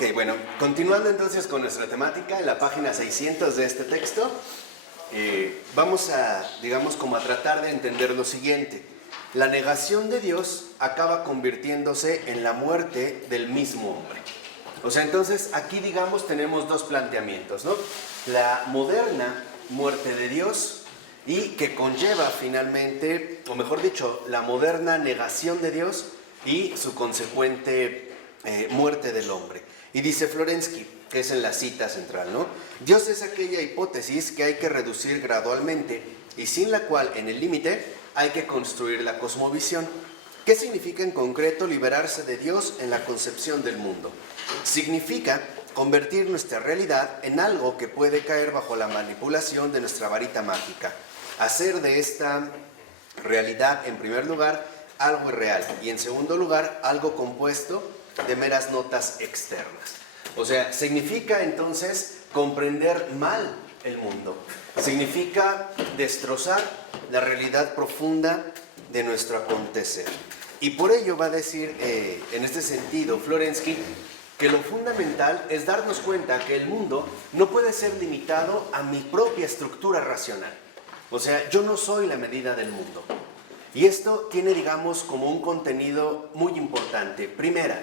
Ok, bueno, continuando entonces con nuestra temática, en la página 600 de este texto, vamos a, digamos, como a tratar de entender lo siguiente. La negación de Dios acaba convirtiéndose en la muerte del mismo hombre. O sea, entonces aquí, digamos, tenemos dos planteamientos, ¿no? La moderna muerte de Dios y que conlleva finalmente, o mejor dicho, la moderna negación de Dios y su consecuente muerte del hombre. Y dice Florensky, que es en la cita central, ¿no? Dios es aquella hipótesis que hay que reducir gradualmente y sin la cual, en el límite, hay que construir la cosmovisión. ¿Qué significa en concreto liberarse de Dios en la concepción del mundo? Significa convertir nuestra realidad en algo que puede caer bajo la manipulación de nuestra varita mágica. Hacer de esta realidad, en primer lugar, algo irreal y en segundo lugar, algo compuesto de meras notas externas. O sea, significa entonces comprender mal el mundo. Significa destrozar la realidad profunda de nuestro acontecer. Y por ello va a decir, en este sentido, Florensky, que lo fundamental es darnos cuenta que el mundo no puede ser limitado a mi propia estructura racional. O sea, yo no soy la medida del mundo. Y esto tiene, digamos, como un contenido muy importante. Primera,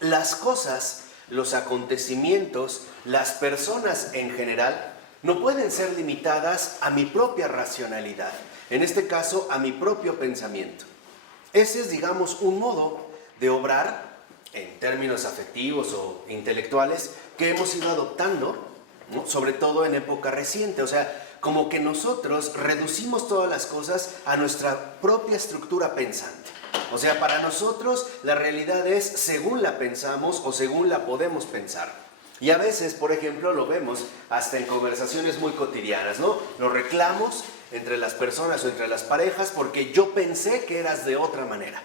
las cosas, los acontecimientos, las personas en general, no pueden ser limitadas a mi propia racionalidad. En este caso, a mi propio pensamiento. Ese es, digamos, un modo de obrar en términos afectivos o intelectuales que hemos ido adoptando, ¿no? Sobre todo en época reciente. O sea, como que nosotros reducimos todas las cosas a nuestra propia estructura pensante. O sea, para nosotros la realidad es según la pensamos o según la podemos pensar. Y a veces, por ejemplo, lo vemos hasta en conversaciones muy cotidianas, ¿no? Los reclamos entre las personas o entre las parejas porque yo pensé que eras de otra manera.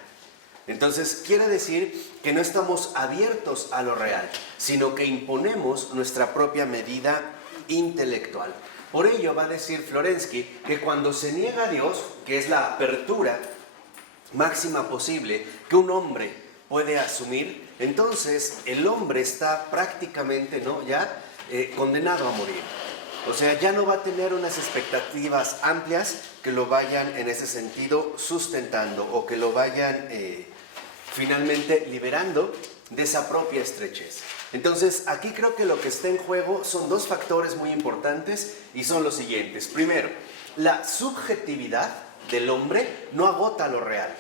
Entonces, quiere decir que no estamos abiertos a lo real, sino que imponemos nuestra propia medida intelectual. Por ello va a decir Florensky que cuando se niega a Dios, que es la apertura máxima posible que un hombre puede asumir, entonces el hombre está prácticamente, ¿no?, ya condenado a morir. O sea, ya no va a tener unas expectativas amplias que lo vayan en ese sentido sustentando o que lo vayan finalmente liberando de esa propia estrechez. Entonces, aquí creo que lo que está en juego son dos factores muy importantes y son los siguientes. Primero, la subjetividad del hombre no agota lo real.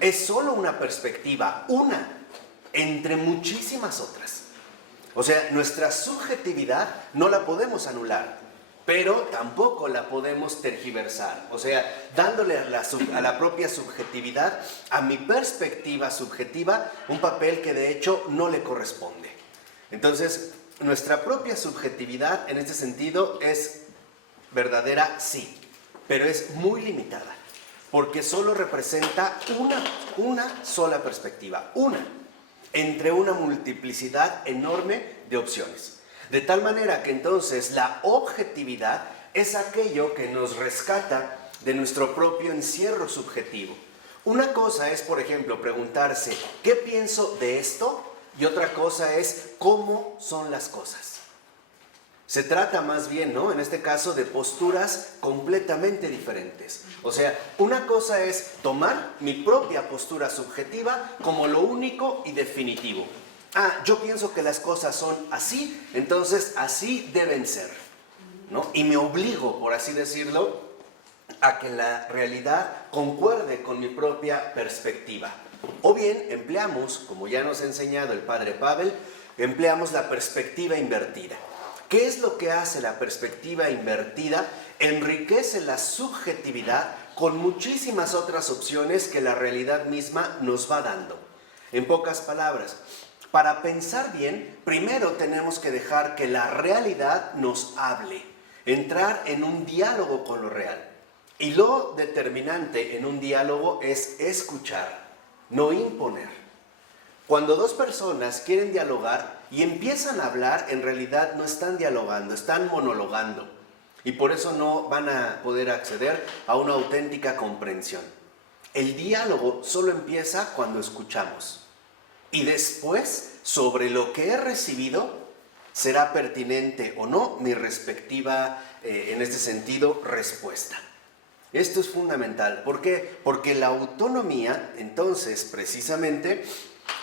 Es solo una perspectiva, una entre muchísimas otras. O sea, nuestra subjetividad no la podemos anular, pero tampoco la podemos tergiversar. O sea, dándole a la propia subjetividad, a mi perspectiva subjetiva, un papel que de hecho no le corresponde. Entonces, nuestra propia subjetividad en este sentido es verdadera, sí, pero es muy limitada, porque solo representa una sola perspectiva, una, entre una multiplicidad enorme de opciones. De tal manera que entonces la objetividad es aquello que nos rescata de nuestro propio encierro subjetivo. Una cosa es, por ejemplo, preguntarse, ¿qué pienso de esto? Y otra cosa es, ¿cómo son las cosas? Se trata más bien, ¿no?, en este caso, de posturas completamente diferentes. O sea, una cosa es tomar mi propia postura subjetiva como lo único y definitivo. Yo pienso que las cosas son así, entonces así deben ser, ¿no? Y me obligo, por así decirlo, a que la realidad concuerde con mi propia perspectiva. O bien empleamos, como ya nos ha enseñado el padre Pavel, empleamos la perspectiva invertida. ¿Qué es lo que hace la perspectiva invertida? Enriquece la subjetividad con muchísimas otras opciones que la realidad misma nos va dando. En pocas palabras, para pensar bien, primero tenemos que dejar que la realidad nos hable, entrar en un diálogo con lo real. Y lo determinante en un diálogo es escuchar, no imponer. Cuando dos personas quieren dialogar y empiezan a hablar, en realidad no están dialogando, están monologando. Y por eso no van a poder acceder a una auténtica comprensión. El diálogo solo empieza cuando escuchamos. Y después, sobre lo que he recibido, será pertinente o no mi respectiva, en este sentido, respuesta. Esto es fundamental. ¿Por qué? Porque la autonomía, entonces, precisamente,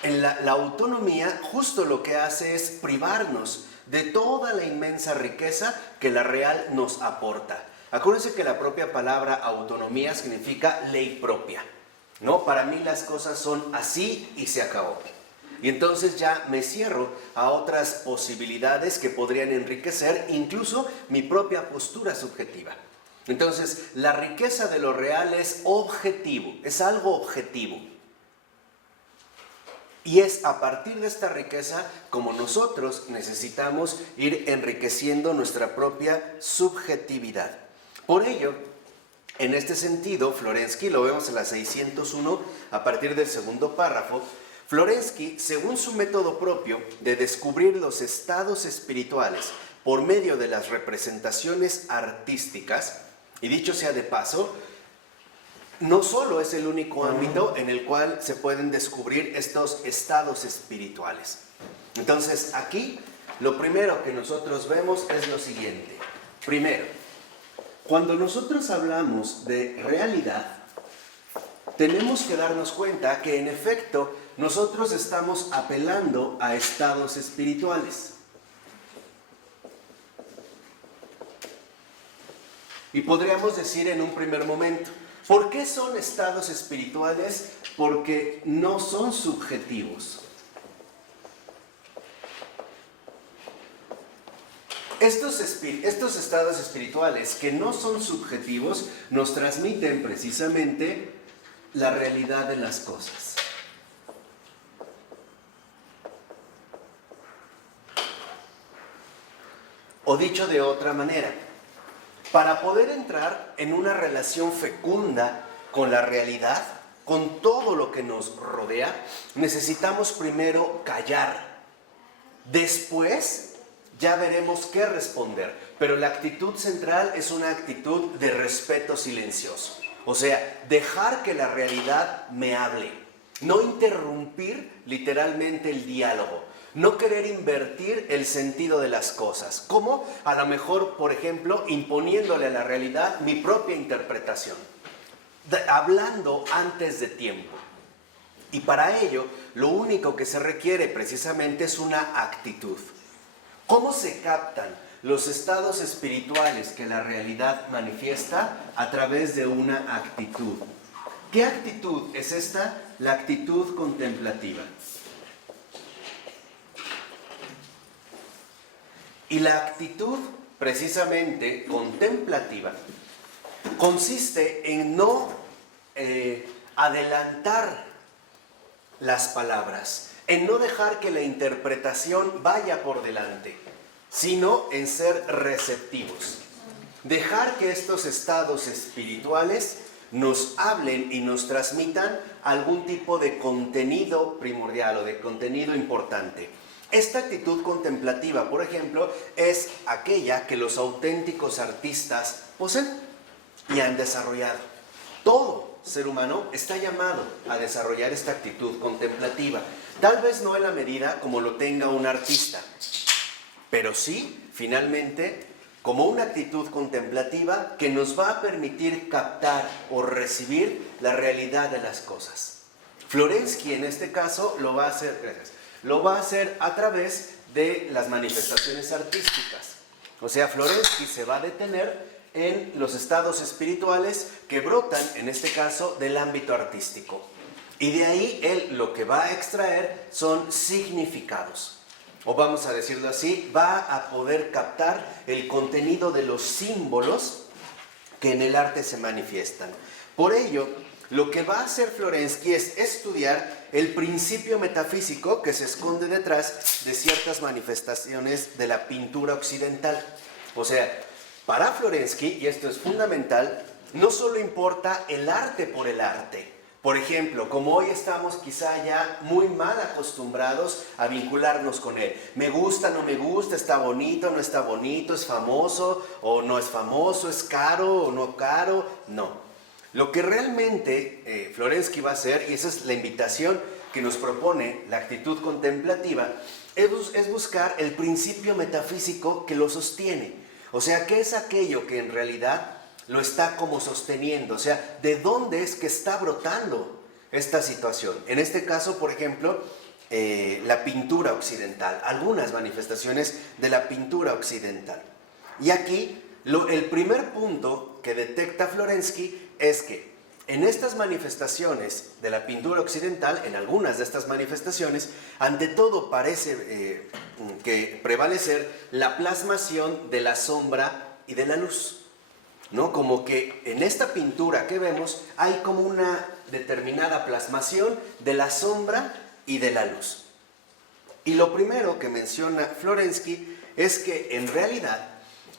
la autonomía justo lo que hace es privarnos de toda la inmensa riqueza que la real nos aporta. Acuérdense que la propia palabra autonomía significa ley propia, ¿no? Para mí las cosas son así y se acabó. Y entonces ya me cierro a otras posibilidades que podrían enriquecer incluso mi propia postura subjetiva. Entonces, la riqueza de lo real es objetivo, es algo objetivo. Y es a partir de esta riqueza como nosotros necesitamos ir enriqueciendo nuestra propia subjetividad. Por ello, en este sentido, Florensky, lo vemos en la 601, a partir del segundo párrafo, Florensky, según su método propio de descubrir los estados espirituales por medio de las representaciones artísticas, y dicho sea de paso, no solo es el único ámbito en el cual se pueden descubrir estos estados espirituales. Entonces, aquí lo primero que nosotros vemos es lo siguiente. Primero, cuando nosotros hablamos de realidad, tenemos que darnos cuenta que en efecto nosotros estamos apelando a estados espirituales. Y podríamos decir en un primer momento, ¿por qué son estados espirituales? Porque no son subjetivos. Estos estados espirituales que no son subjetivos nos transmiten precisamente la realidad de las cosas. O dicho de otra manera, para poder entrar en una relación fecunda con la realidad, con todo lo que nos rodea, necesitamos primero callar. Después ya veremos qué responder, pero la actitud central es una actitud de respeto silencioso. O sea, dejar que la realidad me hable, no interrumpir literalmente el diálogo. No querer invertir el sentido de las cosas. ¿Cómo? A lo mejor, por ejemplo, imponiéndole a la realidad mi propia interpretación. Hablando antes de tiempo. Y para ello, lo único que se requiere precisamente es una actitud. ¿Cómo se captan los estados espirituales que la realidad manifiesta? A través de una actitud. ¿Qué actitud es esta? La actitud contemplativa. Y la actitud, precisamente, contemplativa, consiste en no adelantar las palabras, en no dejar que la interpretación vaya por delante, sino en ser receptivos. Dejar que estos estados espirituales nos hablen y nos transmitan algún tipo de contenido primordial o de contenido importante. Esta actitud contemplativa, por ejemplo, es aquella que los auténticos artistas poseen y han desarrollado. Todo ser humano está llamado a desarrollar esta actitud contemplativa. Tal vez no en la medida como lo tenga un artista, pero sí, finalmente, como una actitud contemplativa que nos va a permitir captar o recibir la realidad de las cosas. Florensky, en este caso, lo va a hacer, lo va a hacer a través de las manifestaciones artísticas. O sea, Florensky se va a detener en los estados espirituales que brotan, en este caso, del ámbito artístico. Y de ahí él lo que va a extraer son significados. O vamos a decirlo así, va a poder captar el contenido de los símbolos que en el arte se manifiestan. Por ello, lo que va a hacer Florensky es estudiar el principio metafísico que se esconde detrás de ciertas manifestaciones de la pintura occidental. O sea, para Florensky, y esto es fundamental, no solo importa el arte por el arte. Por ejemplo, como hoy estamos quizá ya muy mal acostumbrados a vincularnos con él. Me gusta, no me gusta, está bonito, no está bonito, es famoso o no es famoso, es caro o no caro. No. Lo que realmente Florensky va a hacer, y esa es la invitación que nos propone la actitud contemplativa es buscar el principio metafísico que lo sostiene. O sea, ¿qué es aquello que en realidad lo está como sosteniendo? O sea, ¿de dónde es que está brotando esta situación? En este caso, por ejemplo, la pintura occidental, algunas manifestaciones de la pintura occidental. Y aquí, el primer punto que detecta Florensky es que en estas manifestaciones de la pintura occidental, en algunas de estas manifestaciones, ante todo parece que prevalecer la plasmación de la sombra y de la luz, ¿no? Como que en esta pintura que vemos hay como una determinada plasmación de la sombra y de la luz. Y lo primero que menciona Florensky es que en realidad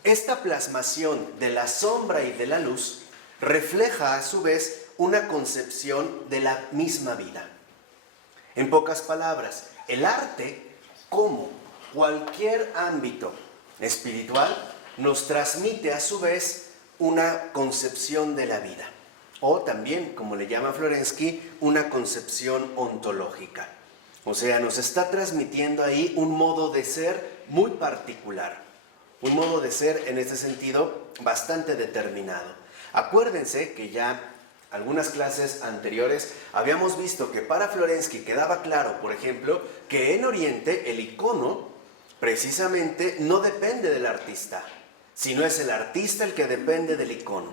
esta plasmación de la sombra y de la luz refleja a su vez una concepción de la misma vida. En pocas palabras, el arte, como cualquier ámbito espiritual, nos transmite a su vez una concepción de la vida, o también, como le llama Florensky, una concepción ontológica. O sea, nos está transmitiendo ahí un modo de ser muy particular, un modo de ser en ese sentido bastante determinado. Acuérdense que ya algunas clases anteriores habíamos visto que para Florensky quedaba claro, por ejemplo, que en Oriente el icono precisamente no depende del artista, sino es el artista el que depende del icono.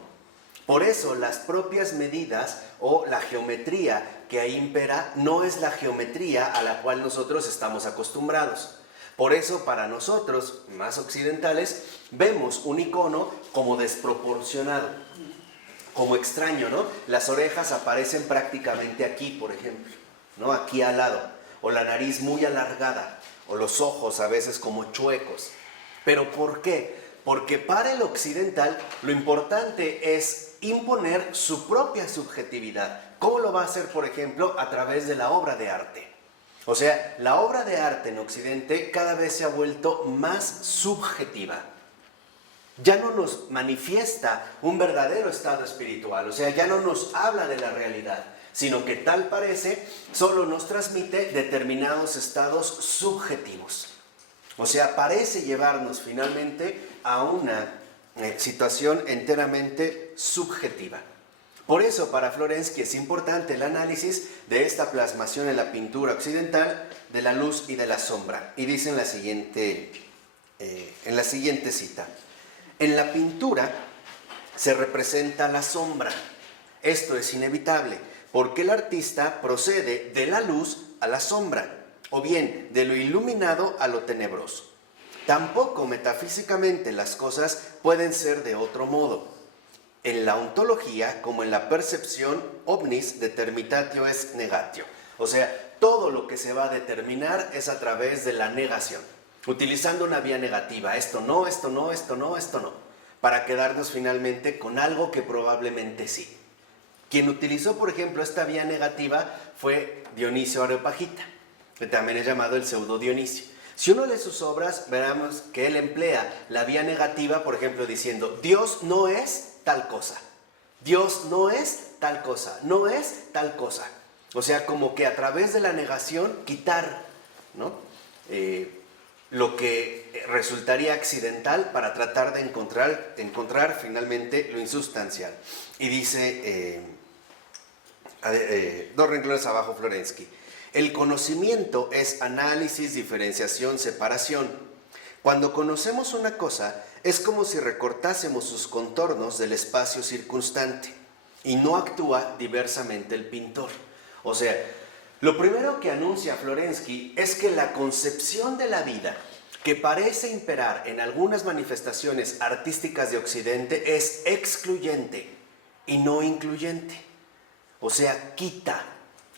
Por eso las propias medidas o la geometría que ahí impera no es la geometría a la cual nosotros estamos acostumbrados. Por eso para nosotros, más occidentales, vemos un icono como desproporcionado, como extraño, ¿no? Las orejas aparecen prácticamente aquí, por ejemplo, ¿no? Aquí al lado, o la nariz muy alargada, o los ojos a veces como chuecos. ¿Pero por qué? Porque para el occidental lo importante es imponer su propia subjetividad. ¿Cómo lo va a hacer, por ejemplo? A través de la obra de arte. O sea, la obra de arte en Occidente cada vez se ha vuelto más subjetiva. Ya no nos manifiesta un verdadero estado espiritual, o sea, ya no nos habla de la realidad, sino que tal parece solo nos transmite determinados estados subjetivos. O sea, parece llevarnos finalmente a una situación enteramente subjetiva. Por eso para Florensky es importante el análisis de esta plasmación en la pintura occidental de la luz y de la sombra. Y dice en la siguiente cita: en la pintura se representa la sombra. Esto es inevitable, porque el artista procede de la luz a la sombra, o bien de lo iluminado a lo tenebroso. Tampoco metafísicamente las cosas pueden ser de otro modo. En la ontología, como en la percepción, omnis determinatio es negatio. O sea, todo lo que se va a determinar es a través de la negación, utilizando una vía negativa. Esto no, esto no, esto no, esto no, para quedarnos finalmente con algo que probablemente sí. Quien utilizó, por ejemplo, esta vía negativa fue Dionisio Areopagita, que también es llamado el pseudo Dionisio. Si uno lee sus obras, veremos que él emplea la vía negativa, por ejemplo, diciendo: Dios no es tal cosa, Dios no es tal cosa, no es tal cosa. O sea, como que a través de la negación quitar, ¿no? Lo que resultaría accidental para tratar de encontrar finalmente lo insustancial. Y dice, dos renglones abajo, Florensky: el conocimiento es análisis, diferenciación, separación. Cuando conocemos una cosa, es como si recortásemos sus contornos del espacio circunstante, y no actúa diversamente el pintor. O sea, lo primero que anuncia Florensky es que la concepción de la vida que parece imperar en algunas manifestaciones artísticas de Occidente es excluyente y no incluyente. O sea, quita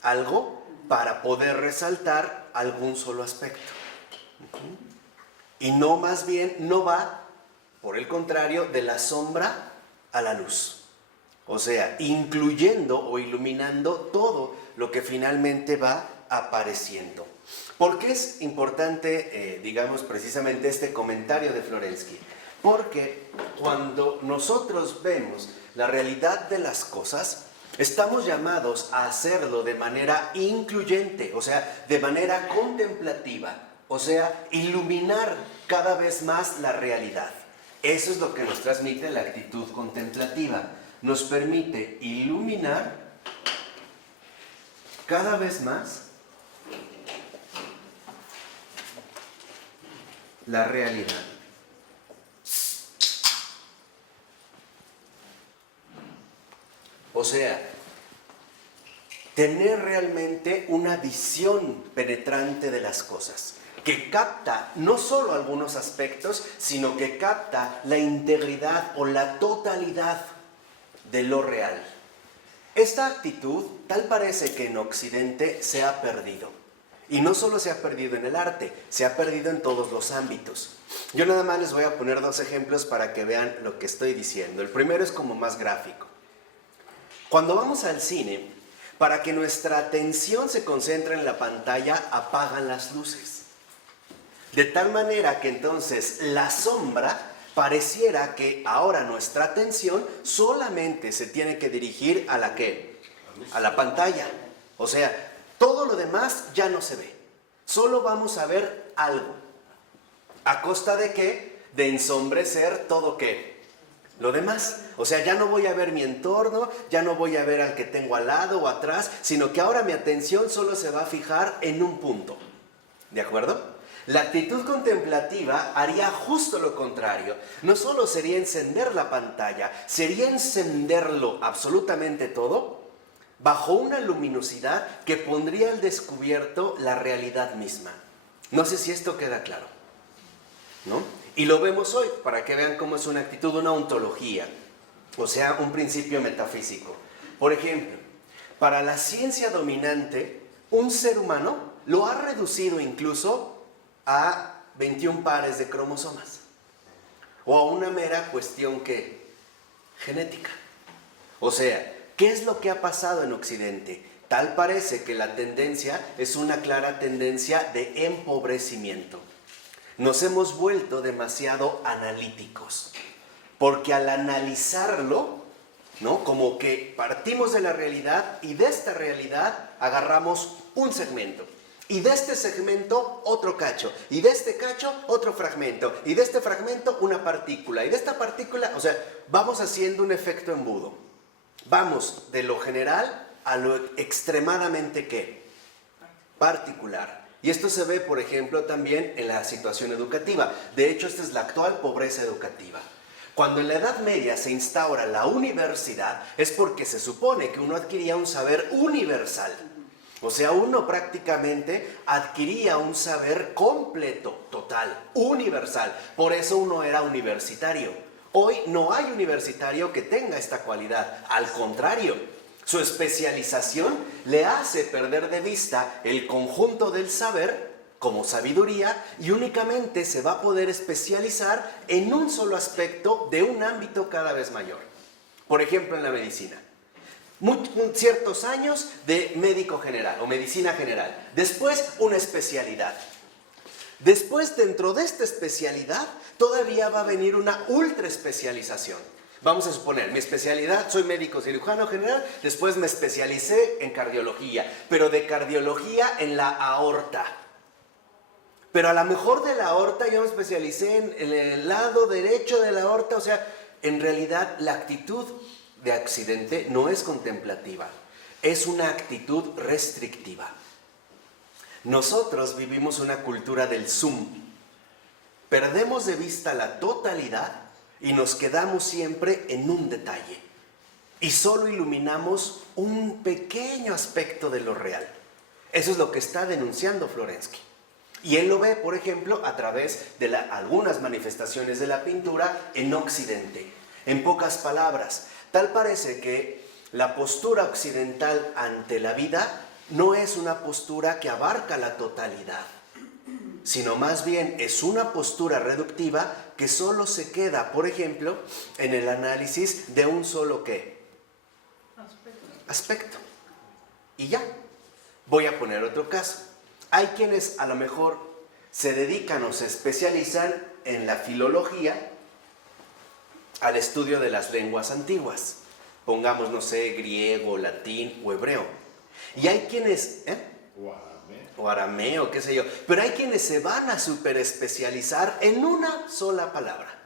algo para poder resaltar algún solo aspecto. Y no, más bien, no va, por el contrario, de la sombra a la luz. O sea, incluyendo o iluminando todo lo que finalmente va apareciendo. ¿Por qué es importante, digamos, precisamente este comentario de Florensky? Porque cuando nosotros vemos la realidad de las cosas, Estamos llamados a hacerlo de manera incluyente, o sea, de manera contemplativa, o sea, iluminar cada vez más la realidad. Eso es lo que nos transmite la actitud contemplativa. Nos permite iluminar cada vez más la realidad. O sea, tener realmente una visión penetrante de las cosas, que capta no solo algunos aspectos, sino que capta la integridad o la totalidad de lo real. Esta actitud tal parece que en Occidente se ha perdido. Y no solo se ha perdido en el arte, se ha perdido en todos los ámbitos. Yo nada más les voy a poner 2 ejemplos para que vean lo que estoy diciendo. El primero es como más gráfico. Cuando vamos al cine, para que nuestra atención se concentre en la pantalla, apagan las luces. De tal manera que entonces la sombra pareciera que ahora nuestra atención solamente se tiene que dirigir a la ¿qué? A la pantalla. O sea, todo lo demás ya no se ve. Solo vamos a ver algo. ¿A costa de qué? De ensombrecer todo ¿qué? Lo demás. O sea, ya no voy a ver mi entorno, ya no voy a ver al que tengo al lado o atrás, sino que ahora mi atención solo se va a fijar en un punto. ¿De acuerdo? La actitud contemplativa haría justo lo contrario. No solo sería encender la pantalla, sería encenderlo absolutamente todo bajo una luminosidad que pondría al descubierto la realidad misma. No sé si esto queda claro, ¿no? Y lo vemos hoy, para que vean cómo es una actitud, una ontología, o sea, un principio metafísico. Por ejemplo, para la ciencia dominante, un ser humano lo ha reducido incluso a 21 pares de cromosomas, o a una mera cuestión que genética. O sea, ¿qué es lo que ha pasado en Occidente? Tal parece que la tendencia es una clara tendencia de empobrecimiento. Nos hemos vuelto demasiado analíticos, porque al analizarlo, ¿no? Como que partimos de la realidad y de esta realidad agarramos un segmento. Y de este segmento otro cacho, y de este cacho otro fragmento, y de este fragmento una partícula, y de esta partícula, o sea, vamos haciendo un efecto embudo. Vamos de lo general a lo extremadamente ¿qué? Particular. Y esto se ve, por ejemplo, también en la situación educativa. De hecho, esta es la actual pobreza educativa. Cuando en la Edad Media se instaura la universidad, es porque se supone que uno adquiría un saber universal. O sea, uno prácticamente adquiría un saber completo, total, universal. Por eso uno era universitario. Hoy no hay universitario que tenga esta cualidad. Al contrario, su especialización le hace perder de vista el conjunto del saber como sabiduría y únicamente se va a poder especializar en un solo aspecto de un ámbito cada vez mayor. Por ejemplo, en la medicina. Ciertos años de médico general o medicina general. Después, una especialidad. Después, dentro de esta especialidad, todavía va a venir una ultra especialización. Vamos a suponer, mi especialidad, soy médico cirujano general, después me especialicé en cardiología, pero de cardiología en la aorta. Pero a lo mejor de la aorta yo me especialicé en el lado derecho de la aorta, o sea, en realidad la actitud de Occidente no es contemplativa, es una actitud restrictiva. Nosotros vivimos una cultura del zoom. Perdemos de vista la totalidad y nos quedamos siempre en un detalle. Y solo iluminamos un pequeño aspecto de lo real. Eso es lo que está denunciando Florensky. Y él lo ve, por ejemplo, a través de algunas manifestaciones de la pintura en Occidente. En pocas palabras, tal parece que la postura occidental ante la vida no es una postura que abarca la totalidad, sino más bien es una postura reductiva que solo se queda, por ejemplo, en el análisis de un solo ¿qué? Aspecto. Y ya. Voy a poner otro caso. Hay quienes a lo mejor se dedican o se especializan en la filología, al estudio de las lenguas antiguas. pongamos, no sé, griego, latín o hebreo. Y hay quienes, o arameo, qué sé yo, pero hay quienes se van a superespecializar en una sola palabra.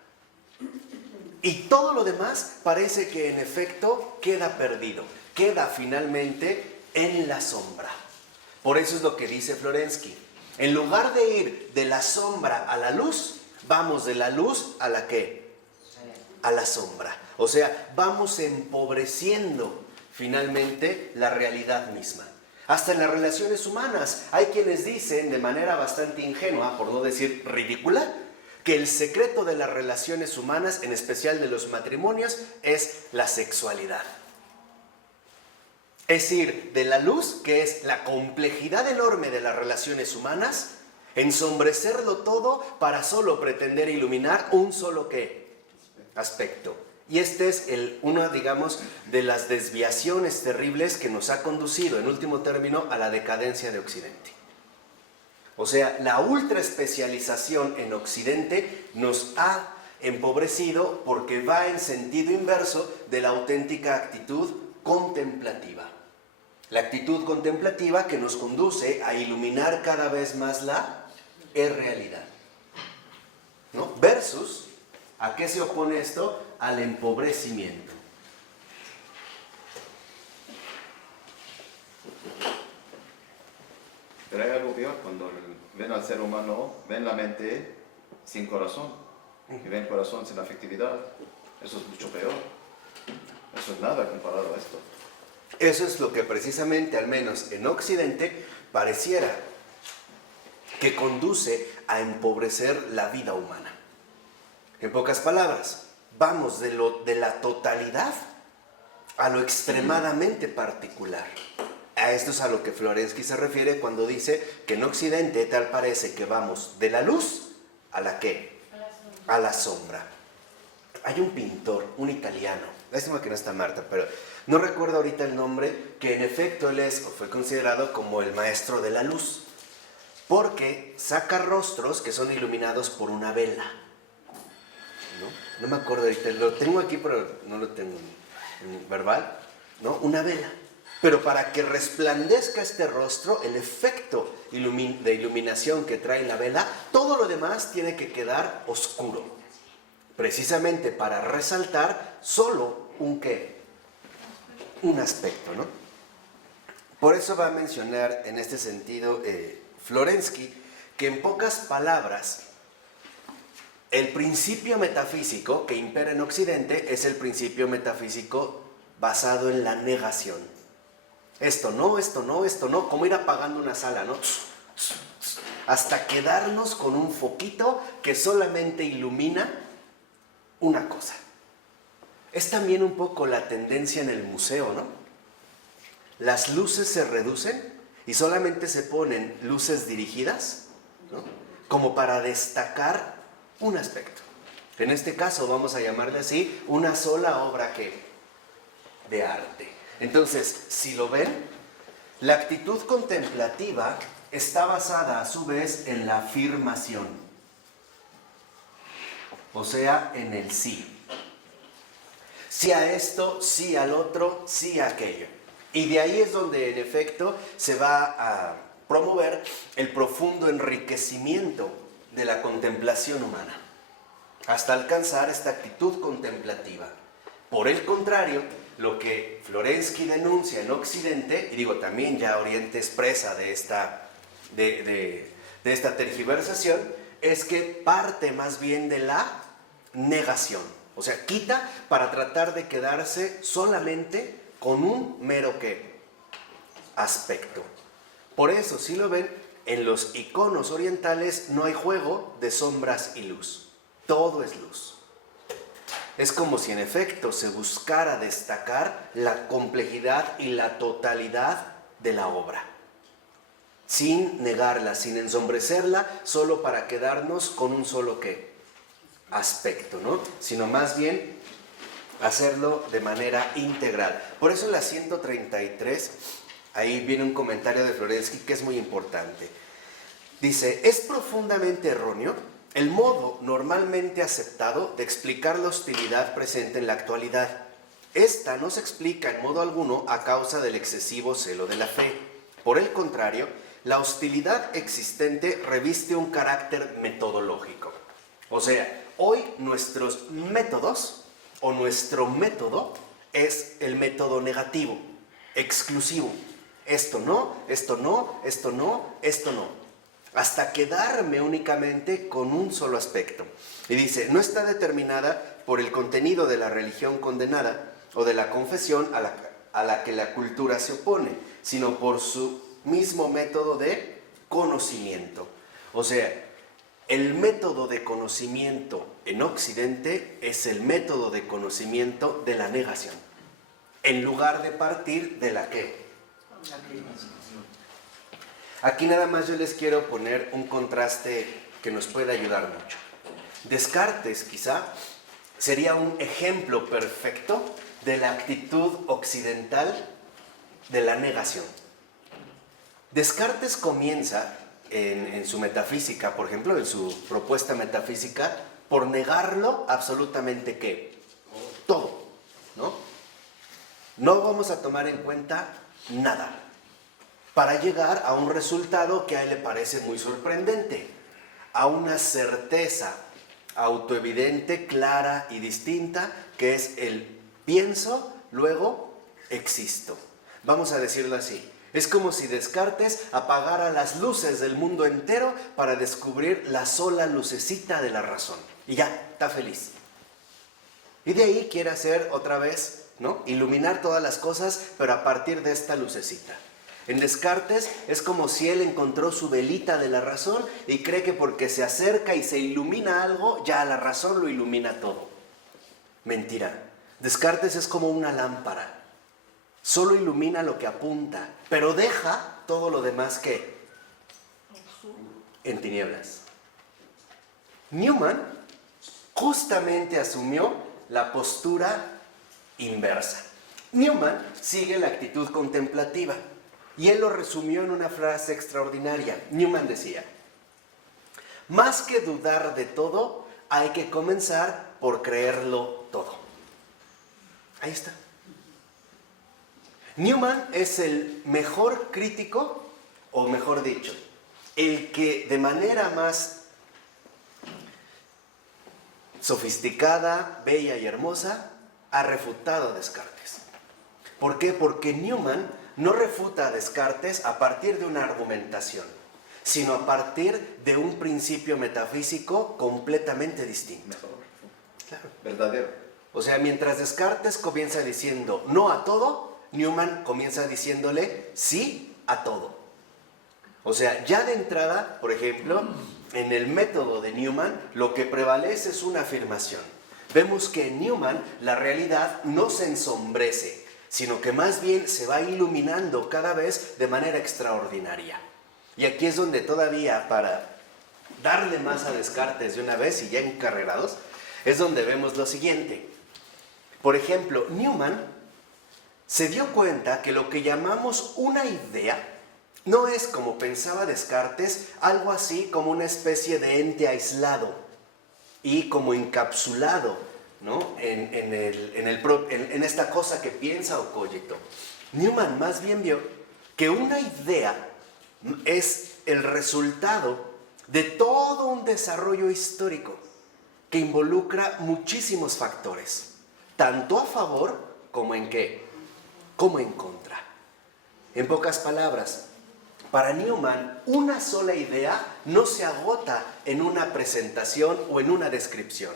Y todo lo demás parece que en efecto queda perdido, queda finalmente en la sombra. Por eso es lo que dice Florensky. En lugar de ir de la sombra a la luz, vamos de la luz a la ¿qué? A la sombra. O sea, vamos empobreciendo finalmente la realidad misma. Hasta en las relaciones humanas hay quienes dicen de manera bastante ingenua, por no decir ridícula, que el secreto de las relaciones humanas, en especial de los matrimonios, es la sexualidad. Es ir de la luz, que es la complejidad enorme de las relaciones humanas, ensombrecerlo todo para solo pretender iluminar un solo ¿qué? Aspecto. Y este es una, digamos, de las desviaciones terribles que nos ha conducido, en último término, a la decadencia de Occidente. O sea, la ultra especialización en Occidente nos ha empobrecido porque va en sentido inverso de la auténtica actitud contemplativa. La actitud contemplativa que nos conduce a iluminar cada vez más la realidad, ¿no? Versus, ¿a qué se opone esto? Al empobrecimiento. Pero hay algo peor, cuando ven al ser humano, ven la mente sin corazón, y ven corazón sin afectividad. Eso es mucho peor. Eso es nada comparado a esto. Eso es lo que precisamente, al menos en Occidente, pareciera que conduce a empobrecer la vida humana. En pocas palabras, vamos de la totalidad a lo extremadamente particular. A esto es a lo que Florensky se refiere cuando dice que en Occidente tal parece que vamos de la luz a la ¿qué? A la sombra. Hay un pintor, un italiano, lástima que no está Marta, pero no recuerdo ahorita el nombre, que en efecto él es o fue considerado como el maestro de la luz, porque saca rostros que son iluminados por una vela. No me acuerdo ahorita, lo tengo aquí pero no lo tengo en verbal, ¿no? Una vela. Pero para que resplandezca este rostro, el efecto de iluminación que trae la vela, todo lo demás tiene que quedar oscuro. Precisamente para resaltar solo un ¿qué? Un aspecto, ¿no? Por eso va a mencionar en este sentido Florensky que en pocas palabras el principio metafísico que impera en Occidente es el principio metafísico basado en la negación. Esto no, esto no, esto no, como ir apagando una sala, ¿no? Hasta quedarnos con un foquito que solamente ilumina una cosa. Es también un poco la tendencia en el museo, ¿no? Las luces se reducen y solamente se ponen luces dirigidas, ¿no? Como para destacar un aspecto. En este caso vamos a llamarle así una sola obra de arte. Entonces, si lo ven, la actitud contemplativa está basada a su vez en la afirmación, o sea, en el sí. Sí a esto, sí al otro, sí a aquello. Y de ahí es donde en efecto se va a promover el profundo enriquecimiento de la contemplación humana, hasta alcanzar esta actitud contemplativa. Por el contrario, lo que Florensky denuncia en Occidente, y digo también ya Oriente expresa de esta tergiversación, es que parte más bien de la negación. O sea, quita para tratar de quedarse solamente con un mero ¿qué? Aspecto. Por eso, si lo ven, en los iconos orientales no hay juego de sombras y luz. Todo es luz. Es como si en efecto se buscara destacar la complejidad y la totalidad de la obra, sin negarla, sin ensombrecerla, solo para quedarnos con un solo ¿qué? Aspecto, ¿no? Sino más bien hacerlo de manera integral. Por eso en la 133, ahí viene un comentario de Florensky que es muy importante. Dice, es profundamente erróneo el modo normalmente aceptado de explicar la hostilidad presente en la actualidad. esta no se explica en modo alguno a causa del excesivo celo de la fe. Por el contrario, la hostilidad existente reviste un carácter metodológico. O sea, hoy nuestros métodos o nuestro método es el método negativo, exclusivo. Esto no, esto no, esto no, esto no. Hasta quedarme únicamente con un solo aspecto. Y dice, no está determinada por el contenido de la religión condenada o de la confesión a la que la cultura se opone, sino por su mismo método de conocimiento. O sea, el método de conocimiento en Occidente es el método de conocimiento de la negación, en lugar de partir de la ¿qué? Aquí nada más yo les quiero poner un contraste que nos puede ayudar mucho. Descartes, quizá, sería un ejemplo perfecto de la actitud occidental de la negación. Descartes comienza en su metafísica, por ejemplo, en su propuesta metafísica, por negarlo absolutamente ¿qué? Todo, ¿no? No vamos a tomar en cuenta nada, para llegar a un resultado que a él le parece muy sorprendente, a una certeza autoevidente, clara y distinta, que es el pienso, luego existo. Vamos a decirlo así. Es como si Descartes apagara las luces del mundo entero para descubrir la sola lucecita de la razón. Y ya, está feliz. Y de ahí quiere hacer otra vez, ¿no? Iluminar todas las cosas, pero a partir de esta lucecita. En Descartes es como si él encontró su velita de la razón y cree que porque se acerca y se ilumina algo, ya la razón lo ilumina todo. Mentira. Descartes es como una lámpara. Solo ilumina lo que apunta, pero deja todo lo demás ¿qué? En tinieblas. Newman justamente asumió la postura inversa. Newman sigue la actitud contemplativa y él lo resumió en una frase extraordinaria. Newman decía, más que dudar de todo, hay que comenzar por creerlo todo. Ahí está. Newman es el mejor crítico, o mejor dicho, el que de manera más sofisticada, bella y hermosa ha refutado a Descartes. ¿Por qué? Porque Newman no refuta a Descartes a partir de una argumentación, sino a partir de un principio metafísico completamente distinto. Mejor. Claro. Verdadero. O sea, mientras Descartes comienza diciendo no a todo, Newman comienza diciéndole sí a todo. O sea, ya de entrada, por ejemplo, en el método de Newman, lo que prevalece es una afirmación. Vemos que en Newman la realidad no se ensombrece, sino que más bien se va iluminando cada vez de manera extraordinaria. Y aquí es donde todavía, para darle más a Descartes de una vez y ya encarrerados, es donde vemos lo siguiente. Por ejemplo, Newman se dio cuenta que lo que llamamos una idea no es, como pensaba Descartes, algo así como una especie de ente aislado y como encapsulado, ¿no? en esta cosa que piensa o cogito. Newman más bien vio que una idea es el resultado de todo un desarrollo histórico que involucra muchísimos factores, tanto a favor como en ¿qué? Como en contra. En pocas palabras, para Newman, una sola idea no se agota en una presentación o en una descripción,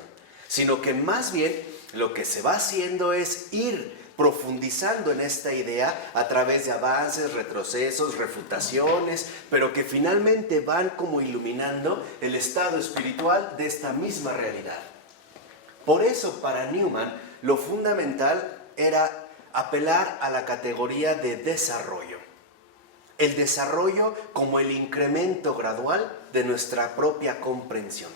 sino que más bien lo que se va haciendo es ir profundizando en esta idea a través de avances, retrocesos, refutaciones, pero que finalmente van como iluminando el estado espiritual de esta misma realidad. Por eso, para Newman, lo fundamental era apelar a la categoría de desarrollo. El desarrollo como el incremento gradual de nuestra propia comprensión.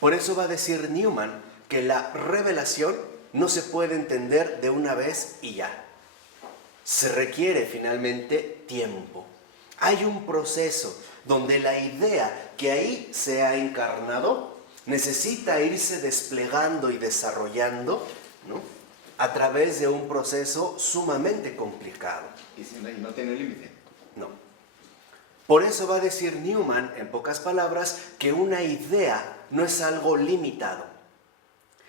Por eso va a decir Newman que la revelación no se puede entender de una vez y ya. Se requiere finalmente tiempo. Hay un proceso donde la idea que ahí se ha encarnado necesita irse desplegando y desarrollando, ¿no? a través de un proceso sumamente complicado. Y sin ley no tiene límite. No. Por eso va a decir Newman, en pocas palabras, que una idea no es algo limitado,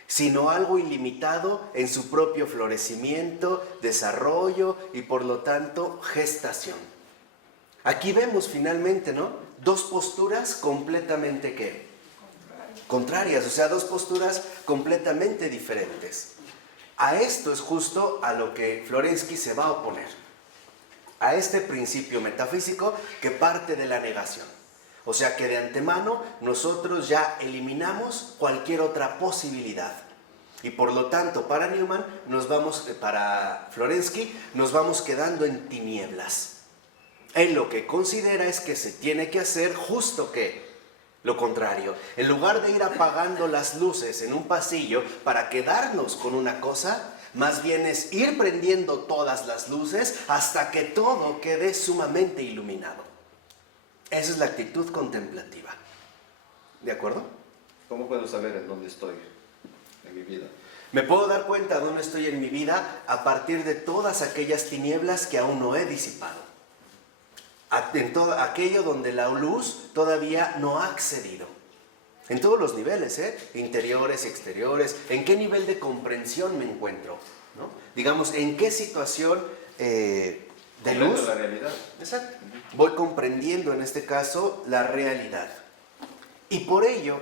sino algo ilimitado en su propio florecimiento, desarrollo y por lo tanto gestación. Aquí vemos finalmente, ¿no? Dos posturas completamente ¿qué? Contrarias, o sea, dos posturas completamente diferentes. A esto es justo a lo que Florensky se va a oponer, a este principio metafísico que parte de la negación. O sea que de antemano nosotros ya eliminamos cualquier otra posibilidad. Y por lo tanto, para Newman, para Florensky, nos vamos quedando en tinieblas. Él lo que considera es que se tiene que hacer justo que lo contrario. En lugar de ir apagando las luces en un pasillo para quedarnos con una cosa, más bien es ir prendiendo todas las luces hasta que todo quede sumamente iluminado. Esa es la actitud contemplativa. ¿De acuerdo? ¿Cómo puedo saber en dónde estoy en mi vida? Me puedo dar cuenta de dónde estoy en mi vida a partir de todas aquellas tinieblas que aún no he disipado. En todo aquello donde la luz todavía no ha accedido. En todos los niveles, interiores y exteriores. ¿En qué nivel de comprensión me encuentro? ¿No? Digamos, ¿en qué situación de luz? La realidad. Exacto. Voy comprendiendo en este caso la realidad. Y por ello,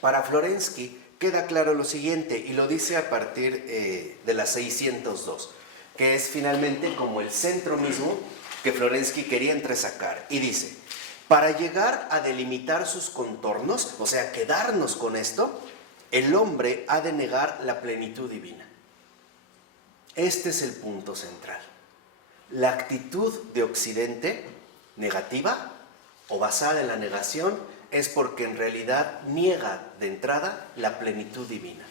para Florensky queda claro lo siguiente, y lo dice a partir de la 602, que es finalmente como el centro mismo que Florensky quería entresacar. Y dice, para llegar a delimitar sus contornos, o sea, quedarnos con esto, el hombre ha de negar la plenitud divina. Este es el punto central. La actitud de Occidente, negativa o basada en la negación, es porque en realidad niega de entrada la plenitud divina.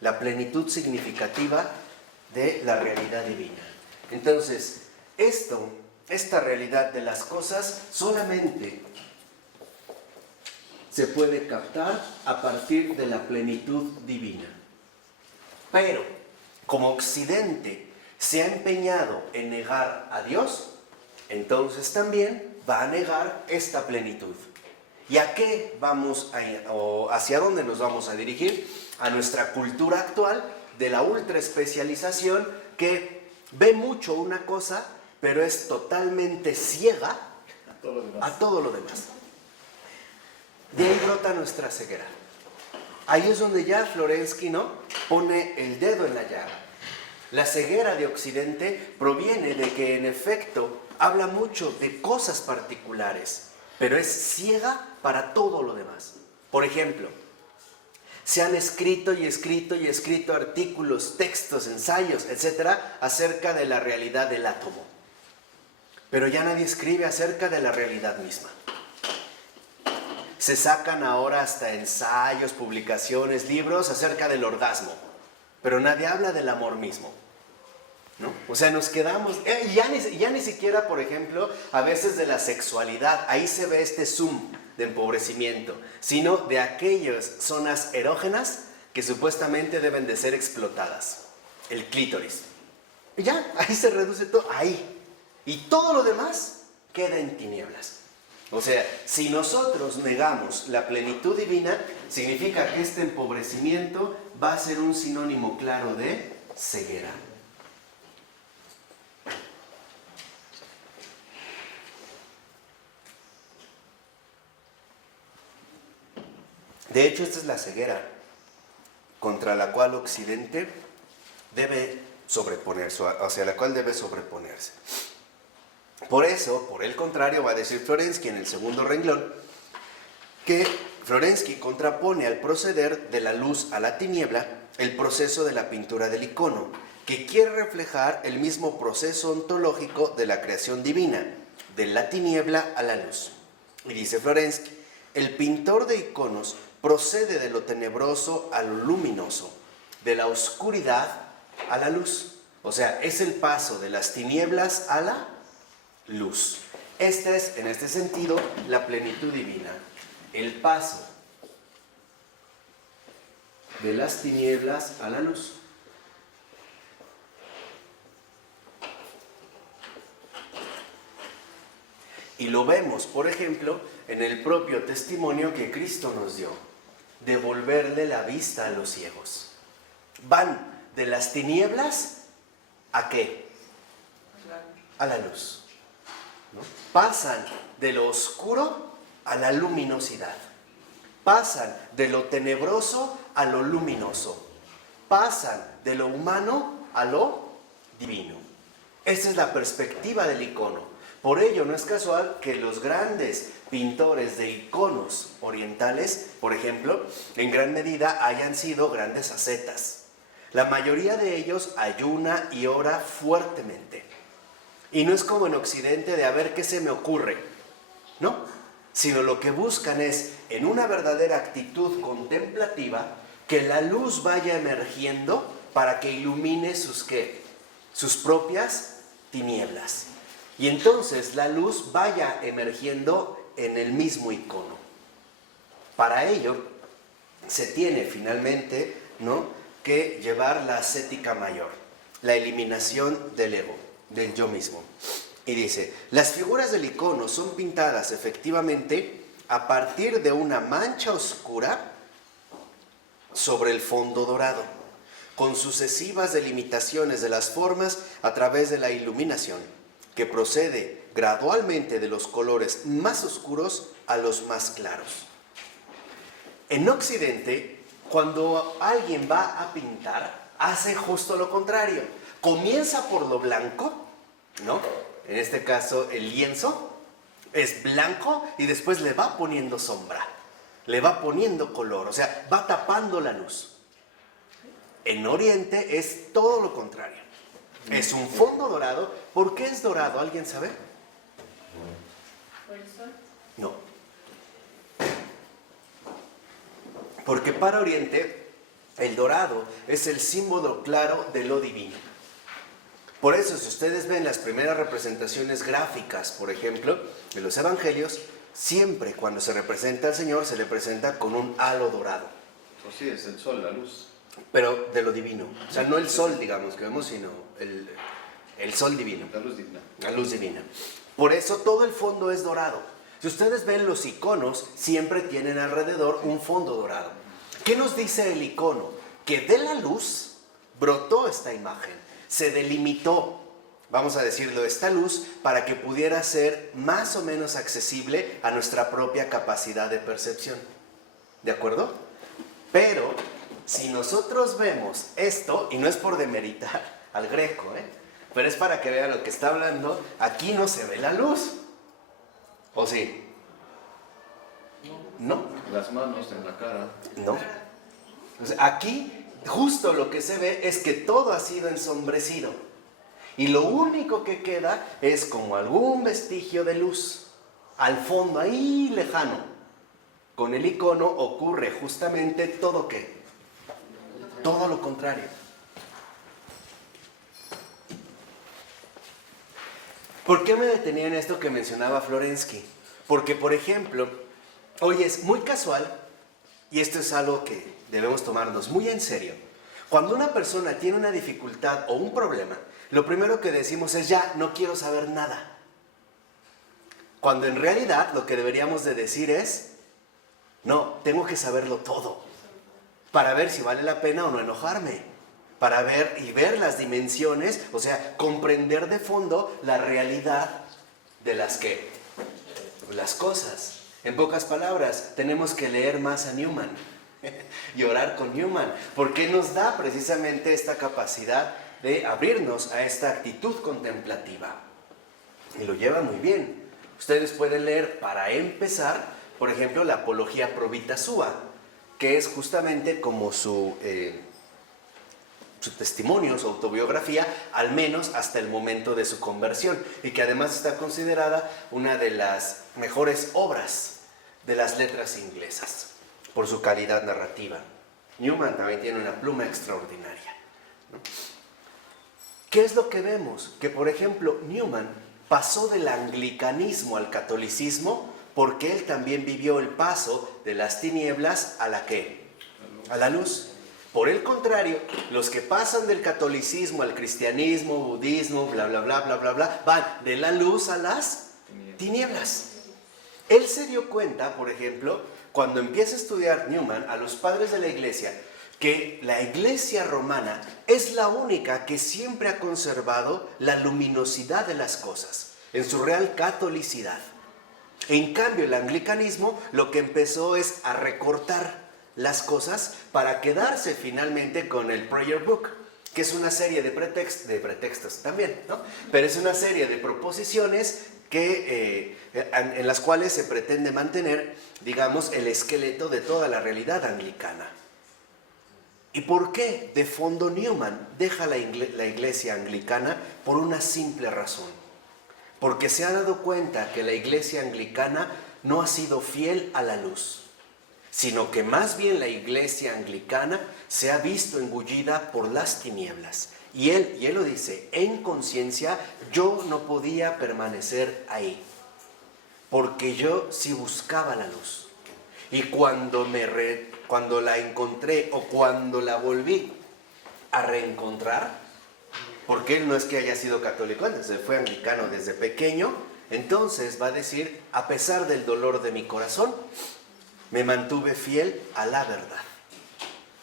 La plenitud significativa de la realidad divina. Entonces, esta realidad de las cosas solamente se puede captar a partir de la plenitud divina. Pero, como Occidente se ha empeñado en negar a Dios, entonces también va a negar esta plenitud. ¿Y a qué vamos a ir, o hacia dónde nos vamos a dirigir? A nuestra cultura actual de la ultraespecialización que ve mucho una cosa, pero es totalmente ciega a todo lo demás. De ahí brota nuestra ceguera. Ahí es donde ya Florensky, ¿no?, pone el dedo en la llaga. La ceguera de Occidente proviene de que en efecto habla mucho de cosas particulares, pero es ciega para todo lo demás. Por ejemplo, se han escrito y escrito y escrito artículos, textos, ensayos, etcétera, acerca de la realidad del átomo. Pero ya nadie escribe acerca de la realidad misma. Se sacan ahora hasta ensayos, publicaciones, libros acerca del orgasmo, pero nadie habla del amor mismo, ¿no? O sea, nos quedamos, ya ni siquiera, por ejemplo, a veces de la sexualidad, ahí se ve este zoom de empobrecimiento, sino de aquellas zonas erógenas que supuestamente deben de ser explotadas, el clítoris. Y ya, ahí se reduce todo, ahí. Y todo lo demás queda en tinieblas. O sea, si nosotros negamos la plenitud divina, significa que este empobrecimiento va a ser un sinónimo claro de ceguera. De hecho, esta es la ceguera contra la cual Occidente debe sobreponerse, hacia la cual debe sobreponerse. Por eso, por el contrario, va a decir Florensky en el segundo renglón, que Florensky contrapone al proceder de la luz a la tiniebla el proceso de la pintura del icono, que quiere reflejar el mismo proceso ontológico de la creación divina, de la tiniebla a la luz. Y dice Florensky, el pintor de iconos procede de lo tenebroso a lo luminoso, de la oscuridad a la luz. O sea, es el paso de las tinieblas a la luz. Esta es, en este sentido, la plenitud divina. El paso de las tinieblas a la luz. Y lo vemos, por ejemplo, en el propio testimonio que Cristo nos dio, devolverle la vista a los ciegos. Van de las tinieblas ¿a qué? A la luz, ¿no? Pasan de lo oscuro a la luminosidad. Pasan de lo tenebroso a lo luminoso. Pasan de lo humano a lo divino. Esa es la perspectiva del icono. Por ello, no es casual que los grandes pintores de iconos orientales, por ejemplo, en gran medida hayan sido grandes ascetas. La mayoría de ellos ayuna y ora fuertemente. Y no es como en Occidente de a ver qué se me ocurre, ¿no? Sino lo que buscan es, en una verdadera actitud contemplativa, que la luz vaya emergiendo para que ilumine sus, ¿qué? Sus propias tinieblas. Y entonces la luz vaya emergiendo en el mismo icono. Para ello se tiene finalmente, ¿no?, que llevar la ascética mayor, la eliminación del ego, del yo mismo. Y dice, las figuras del icono son pintadas efectivamente a partir de una mancha oscura sobre el fondo dorado, con sucesivas delimitaciones de las formas a través de la iluminación, que procede gradualmente de los colores más oscuros a los más claros. En Occidente, cuando alguien va a pintar, hace justo lo contrario. Comienza por lo blanco, ¿no? En este caso, el lienzo es blanco y después le va poniendo sombra, le va poniendo color, o sea, va tapando la luz. En Oriente es todo lo contrario. Es un fondo dorado. ¿Por qué es dorado? ¿Alguien sabe? ¿Por el sol? No. Porque para Oriente el dorado es el símbolo claro de lo divino. Por eso, si ustedes ven las primeras representaciones gráficas, por ejemplo, de los evangelios, siempre cuando se representa al Señor se le presenta con un halo dorado. Pues sí, es el sol, la luz. Pero de lo divino. O sea, no el sol, digamos, que vemos, sino el sol divino. La luz divina. La luz divina. Por eso todo el fondo es dorado. Si ustedes ven los iconos, siempre tienen alrededor un fondo dorado. ¿Qué nos dice el icono? Que de la luz brotó esta imagen, se delimitó, vamos a decirlo, esta luz, para que pudiera ser más o menos accesible a nuestra propia capacidad de percepción. ¿De acuerdo? Pero si nosotros vemos esto, y no es por demeritar al Greco, pero es para que vean lo que está hablando, aquí no se ve la luz. ¿O sí? No. Las manos en la cara. No. O sea, aquí justo lo que se ve es que todo ha sido ensombrecido. Y lo único que queda es como algún vestigio de luz al fondo, ahí lejano. Con el icono ocurre justamente todo ¿qué? Todo lo contrario. ¿Por qué me detenía en esto que mencionaba Florensky? Porque, por ejemplo, hoy es muy casual, y esto es algo que debemos tomarnos muy en serio. Cuando una persona tiene una dificultad o un problema, lo primero que decimos es ya, no quiero saber nada. Cuando en realidad lo que deberíamos de decir es, no, tengo que saberlo todo, para ver si vale la pena o no enojarme, para ver y ver las dimensiones, o sea, comprender de fondo la realidad de las cosas. En pocas palabras, tenemos que leer más a Newman y orar con Newman, porque nos da precisamente esta capacidad de abrirnos a esta actitud contemplativa. Y lo lleva muy bien. Ustedes pueden leer, para empezar, por ejemplo, la Apología Pro Vita Sua, que es justamente como su testimonio, su autobiografía, al menos hasta el momento de su conversión, y que además está considerada una de las mejores obras de las letras inglesas, por su calidad narrativa. Newman también tiene una pluma extraordinaria, ¿no? ¿Qué es lo que vemos? Que, por ejemplo, Newman pasó del anglicanismo al catolicismo porque él también vivió el paso de las tinieblas a la ¿qué? A la luz. Por el contrario, los que pasan del catolicismo al cristianismo, budismo, bla, bla, bla, bla, bla, bla, van de la luz a las tinieblas. Él se dio cuenta, por ejemplo, cuando empieza a estudiar Newman a los padres de la iglesia, que la iglesia romana es la única que siempre ha conservado la luminosidad de las cosas, en su real catolicidad. En cambio, el anglicanismo lo que empezó es a recortar las cosas para quedarse finalmente con el Prayer Book, que es una serie de pretextos también, ¿no? Pero es una serie de proposiciones en las cuales se pretende mantener, digamos, el esqueleto de toda la realidad anglicana. ¿Y por qué de fondo Newman deja la iglesia anglicana? Por una simple razón. Porque se ha dado cuenta que la iglesia anglicana no ha sido fiel a la luz, sino que más bien la iglesia anglicana se ha visto engullida por las tinieblas. Y él lo dice, en conciencia yo no podía permanecer ahí, porque yo sí buscaba la luz. Y cuando la encontré o cuando la volví a reencontrar, porque él no es que haya sido católico antes, él fue anglicano desde pequeño, entonces va a decir, a pesar del dolor de mi corazón, me mantuve fiel a la verdad.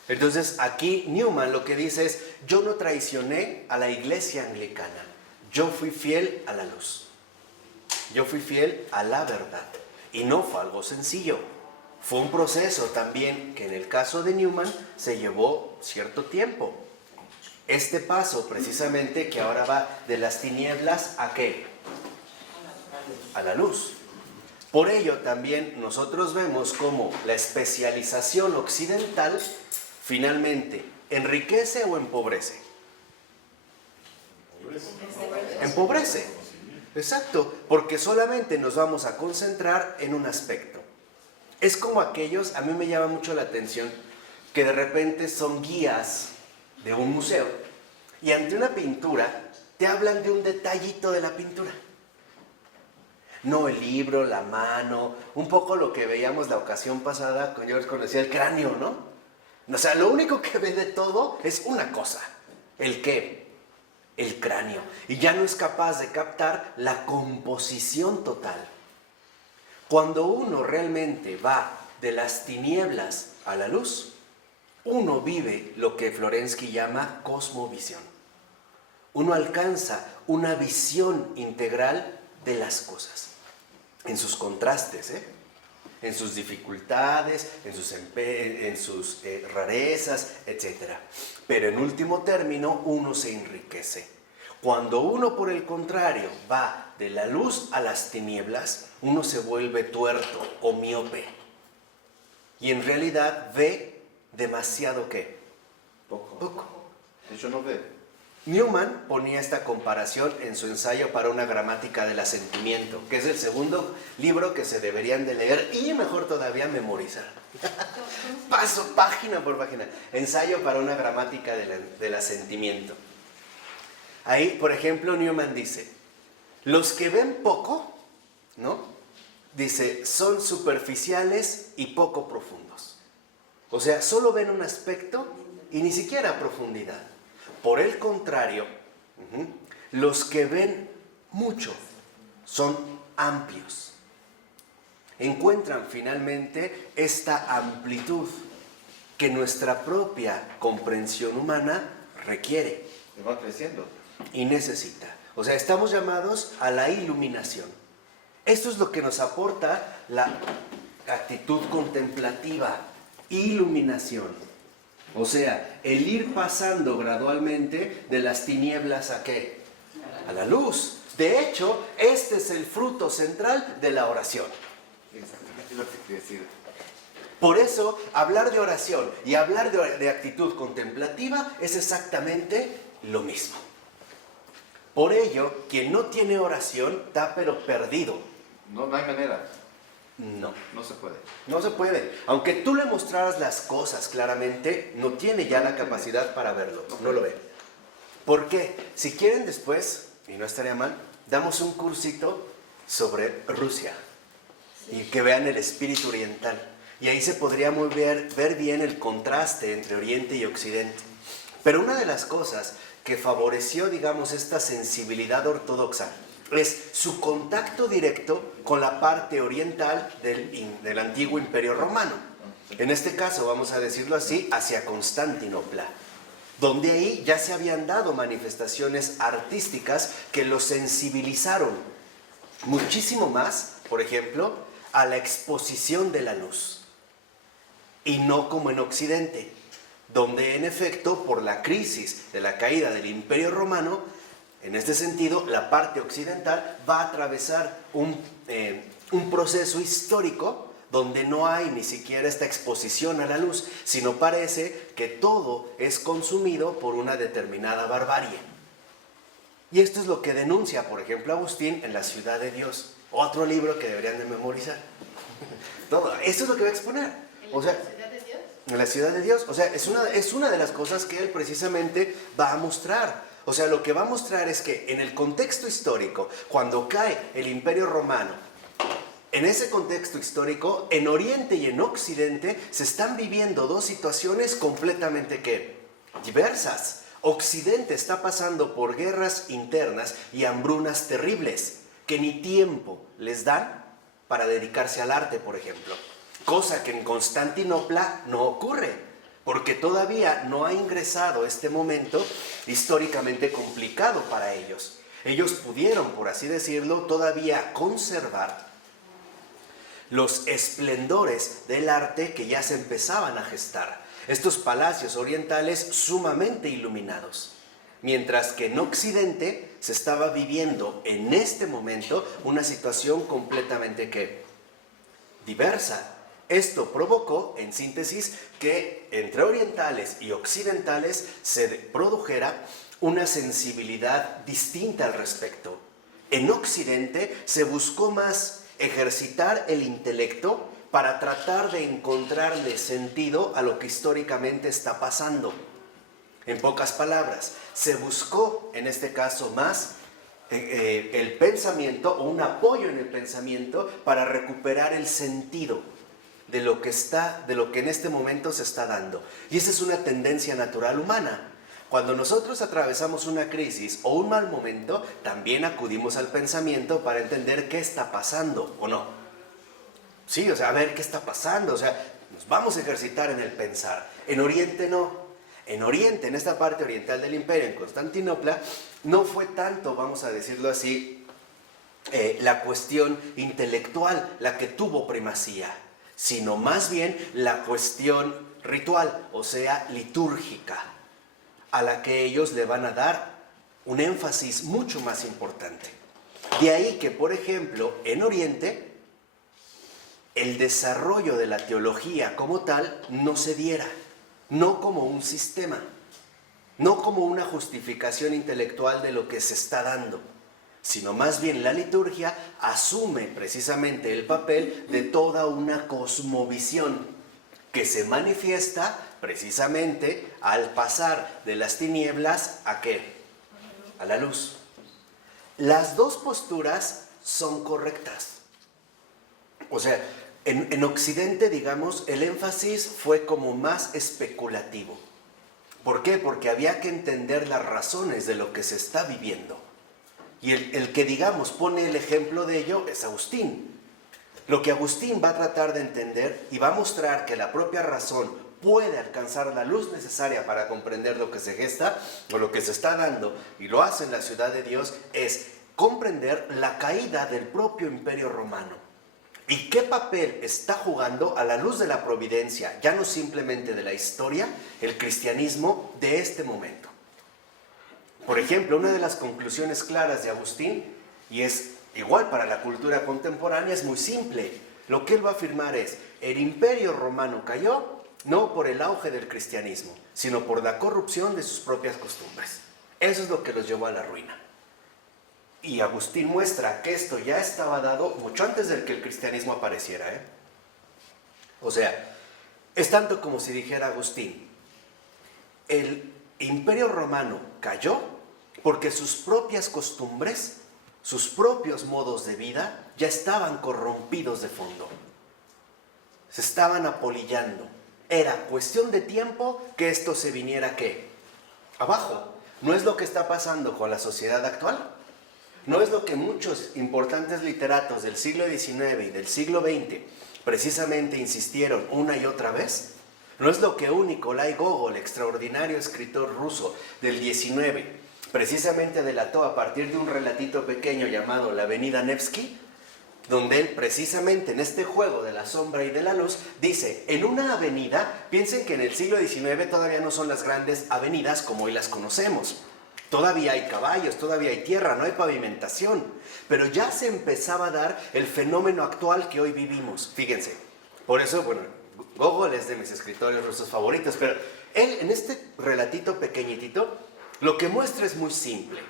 Entonces aquí Newman lo que dice es, yo no traicioné a la iglesia anglicana, yo fui fiel a la luz, yo fui fiel a la verdad. Y no fue algo sencillo, fue un proceso también que en el caso de Newman se llevó cierto tiempo. Este paso precisamente que ahora va de las tinieblas ¿a qué? A la luz. Por ello también nosotros vemos cómo la especialización occidental finalmente enriquece o empobrece. Empobrece, exacto, porque solamente nos vamos a concentrar en un aspecto. Es como aquellos, a mí me llama mucho la atención, que de repente son guías de un museo y ante una pintura te hablan de un detallito de la pintura. No el libro, la mano, un poco lo que veíamos la ocasión pasada, cuando yo les conocía el cráneo, ¿no? O sea, lo único que ve de todo es una cosa. ¿El qué? El cráneo. Y ya no es capaz de captar la composición total. Cuando uno realmente va de las tinieblas a la luz, uno vive lo que Florensky llama cosmovisión. Uno alcanza una visión integral de las cosas, en sus contrastes, en sus dificultades, en sus rarezas, etc. Pero en último término, uno se enriquece. Cuando uno, por el contrario, va de la luz a las tinieblas, uno se vuelve tuerto o miope. Y en realidad ve demasiado ¿qué? Poco. De hecho no ve. Newman ponía esta comparación en su ensayo para una gramática del asentimiento, que es el segundo libro que se deberían de leer y mejor todavía memorizar. Paso página por página. Ensayo para una gramática del asentimiento. Ahí, por ejemplo, Newman dice, los que ven poco, ¿no? Dice, son superficiales y poco profundos. O sea, solo ven un aspecto y ni siquiera profundidad. Por el contrario, los que ven mucho son amplios. Encuentran finalmente esta amplitud que nuestra propia comprensión humana requiere. Y va creciendo. Y necesita. O sea, estamos llamados a la iluminación. Esto es lo que nos aporta la actitud contemplativa, iluminación. O sea, el ir pasando gradualmente de las tinieblas ¿a qué? A la luz. De hecho, este es el fruto central de la oración. Exactamente lo que quería decir. Por eso, hablar de oración y hablar de actitud contemplativa es exactamente lo mismo. Por ello, quien no tiene oración está pero perdido. No hay manera. No se puede. No se puede. Aunque tú le mostraras las cosas claramente, no tiene ya la capacidad para verlo. No lo ve. ¿Por qué? Si quieren después, y no estaría mal, damos un cursito sobre Rusia. Y que vean el espíritu oriental. Y ahí se podría ver bien el contraste entre Oriente y Occidente. Pero una de las cosas que favoreció, digamos, esta sensibilidad ortodoxa es su contacto directo con la parte oriental del antiguo Imperio Romano. En este caso, vamos a decirlo así, hacia Constantinopla, donde ahí ya se habían dado manifestaciones artísticas que los sensibilizaron muchísimo más, por ejemplo, a la exposición de la luz. Y no como en Occidente, donde en efecto, por la crisis de la caída del Imperio Romano, en este sentido, la parte occidental va a atravesar un proceso histórico donde no hay ni siquiera esta exposición a la luz, sino parece que todo es consumido por una determinada barbarie. Y esto es lo que denuncia, por ejemplo, Agustín en La Ciudad de Dios, otro libro que deberían de memorizar. Todo, esto es lo que va a exponer. O sea, en La Ciudad de Dios, o sea, es una de las cosas que él precisamente va a mostrar. O sea, lo que va a mostrar es que en el contexto histórico, cuando cae el Imperio Romano, en ese contexto histórico, en Oriente y en Occidente, se están viviendo dos situaciones completamente diversas. Occidente está pasando por guerras internas y hambrunas terribles, que ni tiempo les dan para dedicarse al arte, por ejemplo. Cosa que en Constantinopla no ocurre, porque todavía no ha ingresado este momento históricamente complicado para ellos. Ellos pudieron, por así decirlo, todavía conservar los esplendores del arte que ya se empezaban a gestar. Estos palacios orientales sumamente iluminados. Mientras que en Occidente se estaba viviendo en este momento una situación completamente diversa. Esto provocó, en síntesis, que entre orientales y occidentales se produjera una sensibilidad distinta al respecto. En Occidente se buscó más ejercitar el intelecto para tratar de encontrarle sentido a lo que históricamente está pasando. En pocas palabras, se buscó, en este caso, más el pensamiento o un apoyo en el pensamiento para recuperar el sentido de lo que en este momento se está dando. Y esa es una tendencia natural humana. Cuando nosotros atravesamos una crisis o un mal momento, también acudimos al pensamiento para entender qué está pasando o no. Sí, o sea, a ver qué está pasando, o sea, nos vamos a ejercitar en el pensar. En Oriente no. En Oriente, en esta parte oriental del imperio, en Constantinopla, no fue tanto, vamos a decirlo así, la cuestión intelectual la que tuvo primacía, sino más bien la cuestión ritual, o sea, litúrgica, a la que ellos le van a dar un énfasis mucho más importante. De ahí que, por ejemplo, en Oriente, el desarrollo de la teología como tal no se diera, no como un sistema, no como una justificación intelectual de lo que se está dando, sino más bien la liturgia asume precisamente el papel de toda una cosmovisión que se manifiesta precisamente al pasar de las tinieblas ¿a qué? A la luz. Las dos posturas son correctas. O sea, en Occidente, digamos, el énfasis fue como más especulativo. ¿Por qué? Porque había que entender las razones de lo que se está viviendo. Y el que, digamos, pone el ejemplo de ello es Agustín. Lo que Agustín va a tratar de entender y va a mostrar que la propia razón puede alcanzar la luz necesaria para comprender lo que se gesta o lo que se está dando, y lo hace en La Ciudad de Dios, es comprender la caída del propio Imperio Romano. ¿Y qué papel está jugando a la luz de la providencia, ya no simplemente de la historia, el cristianismo de este momento? Por ejemplo, una de las conclusiones claras de Agustín, y es igual para la cultura contemporánea, es muy simple. Lo que él va a afirmar es: el Imperio Romano cayó no por el auge del cristianismo, sino por la corrupción de sus propias costumbres. Eso es lo que los llevó a la ruina. Y Agustín muestra que esto ya estaba dado mucho antes de que el cristianismo apareciera, O sea, es tanto como si dijera Agustín: el Imperio Romano cayó porque sus propias costumbres, sus propios modos de vida ya estaban corrompidos de fondo. se estaban apolillando. Era cuestión de tiempo que esto se viniera, ¿qué? Abajo. ¿No es lo que está pasando con la sociedad actual? ¿No es lo que muchos importantes literatos del siglo XIX y del siglo XX precisamente insistieron una y otra vez? ¿No es lo que un Nikolai Gogol, extraordinario escritor ruso del XIX, precisamente delató a partir de un relatito pequeño llamado La Avenida Nevsky? Donde él precisamente en este juego de la sombra y de la luz dice, en una avenida, piensen que en el siglo XIX todavía no son las grandes avenidas como hoy las conocemos. Todavía hay caballos, todavía hay tierra, no hay pavimentación. Pero ya se empezaba a dar el fenómeno actual que hoy vivimos. Fíjense, por eso, bueno, Gogol es de mis escritores rusos favoritos, pero él en este relatito pequeñitito, lo que muestra es muy simple.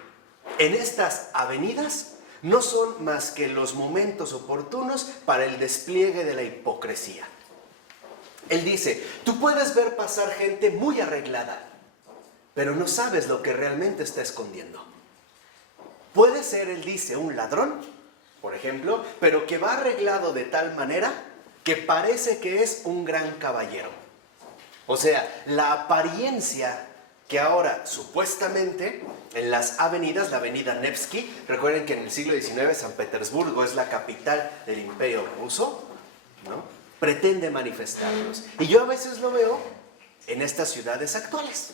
En estas avenidas no son más que los momentos oportunos para el despliegue de la hipocresía. Él dice, tú puedes ver pasar gente muy arreglada, pero no sabes lo que realmente está escondiendo. Puede ser, él dice, un ladrón, por ejemplo, pero que va arreglado de tal manera que parece que es un gran caballero. O sea, la apariencia que ahora supuestamente en las avenidas, la avenida Nevsky, recuerden que en el siglo XIX San Petersburgo es la capital del Imperio Ruso, ¿no? Pretende manifestarlos. Y yo a veces lo veo en estas ciudades actuales,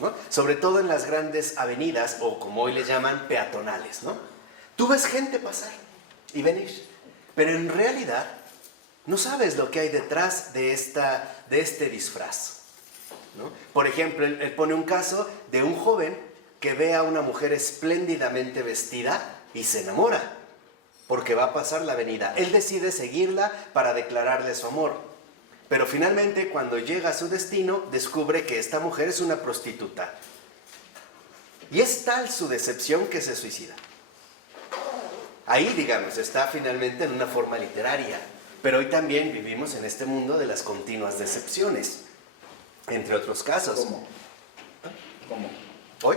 ¿no? Sobre todo en las grandes avenidas, o como hoy les llaman, peatonales, ¿no? Tú ves gente pasar y venir, pero en realidad no sabes lo que hay detrás de este disfraz, ¿no? Por ejemplo, él pone un caso de un joven que ve a una mujer espléndidamente vestida y se enamora, porque va a pasar la avenida. Él decide seguirla para declararle su amor. Pero finalmente, cuando llega a su destino, descubre que esta mujer es una prostituta. Y es tal su decepción que se suicida. Ahí, digamos, está finalmente en una forma literaria. Pero hoy también vivimos en este mundo de las continuas decepciones, entre otros casos. ¿Cómo? ¿Hoy?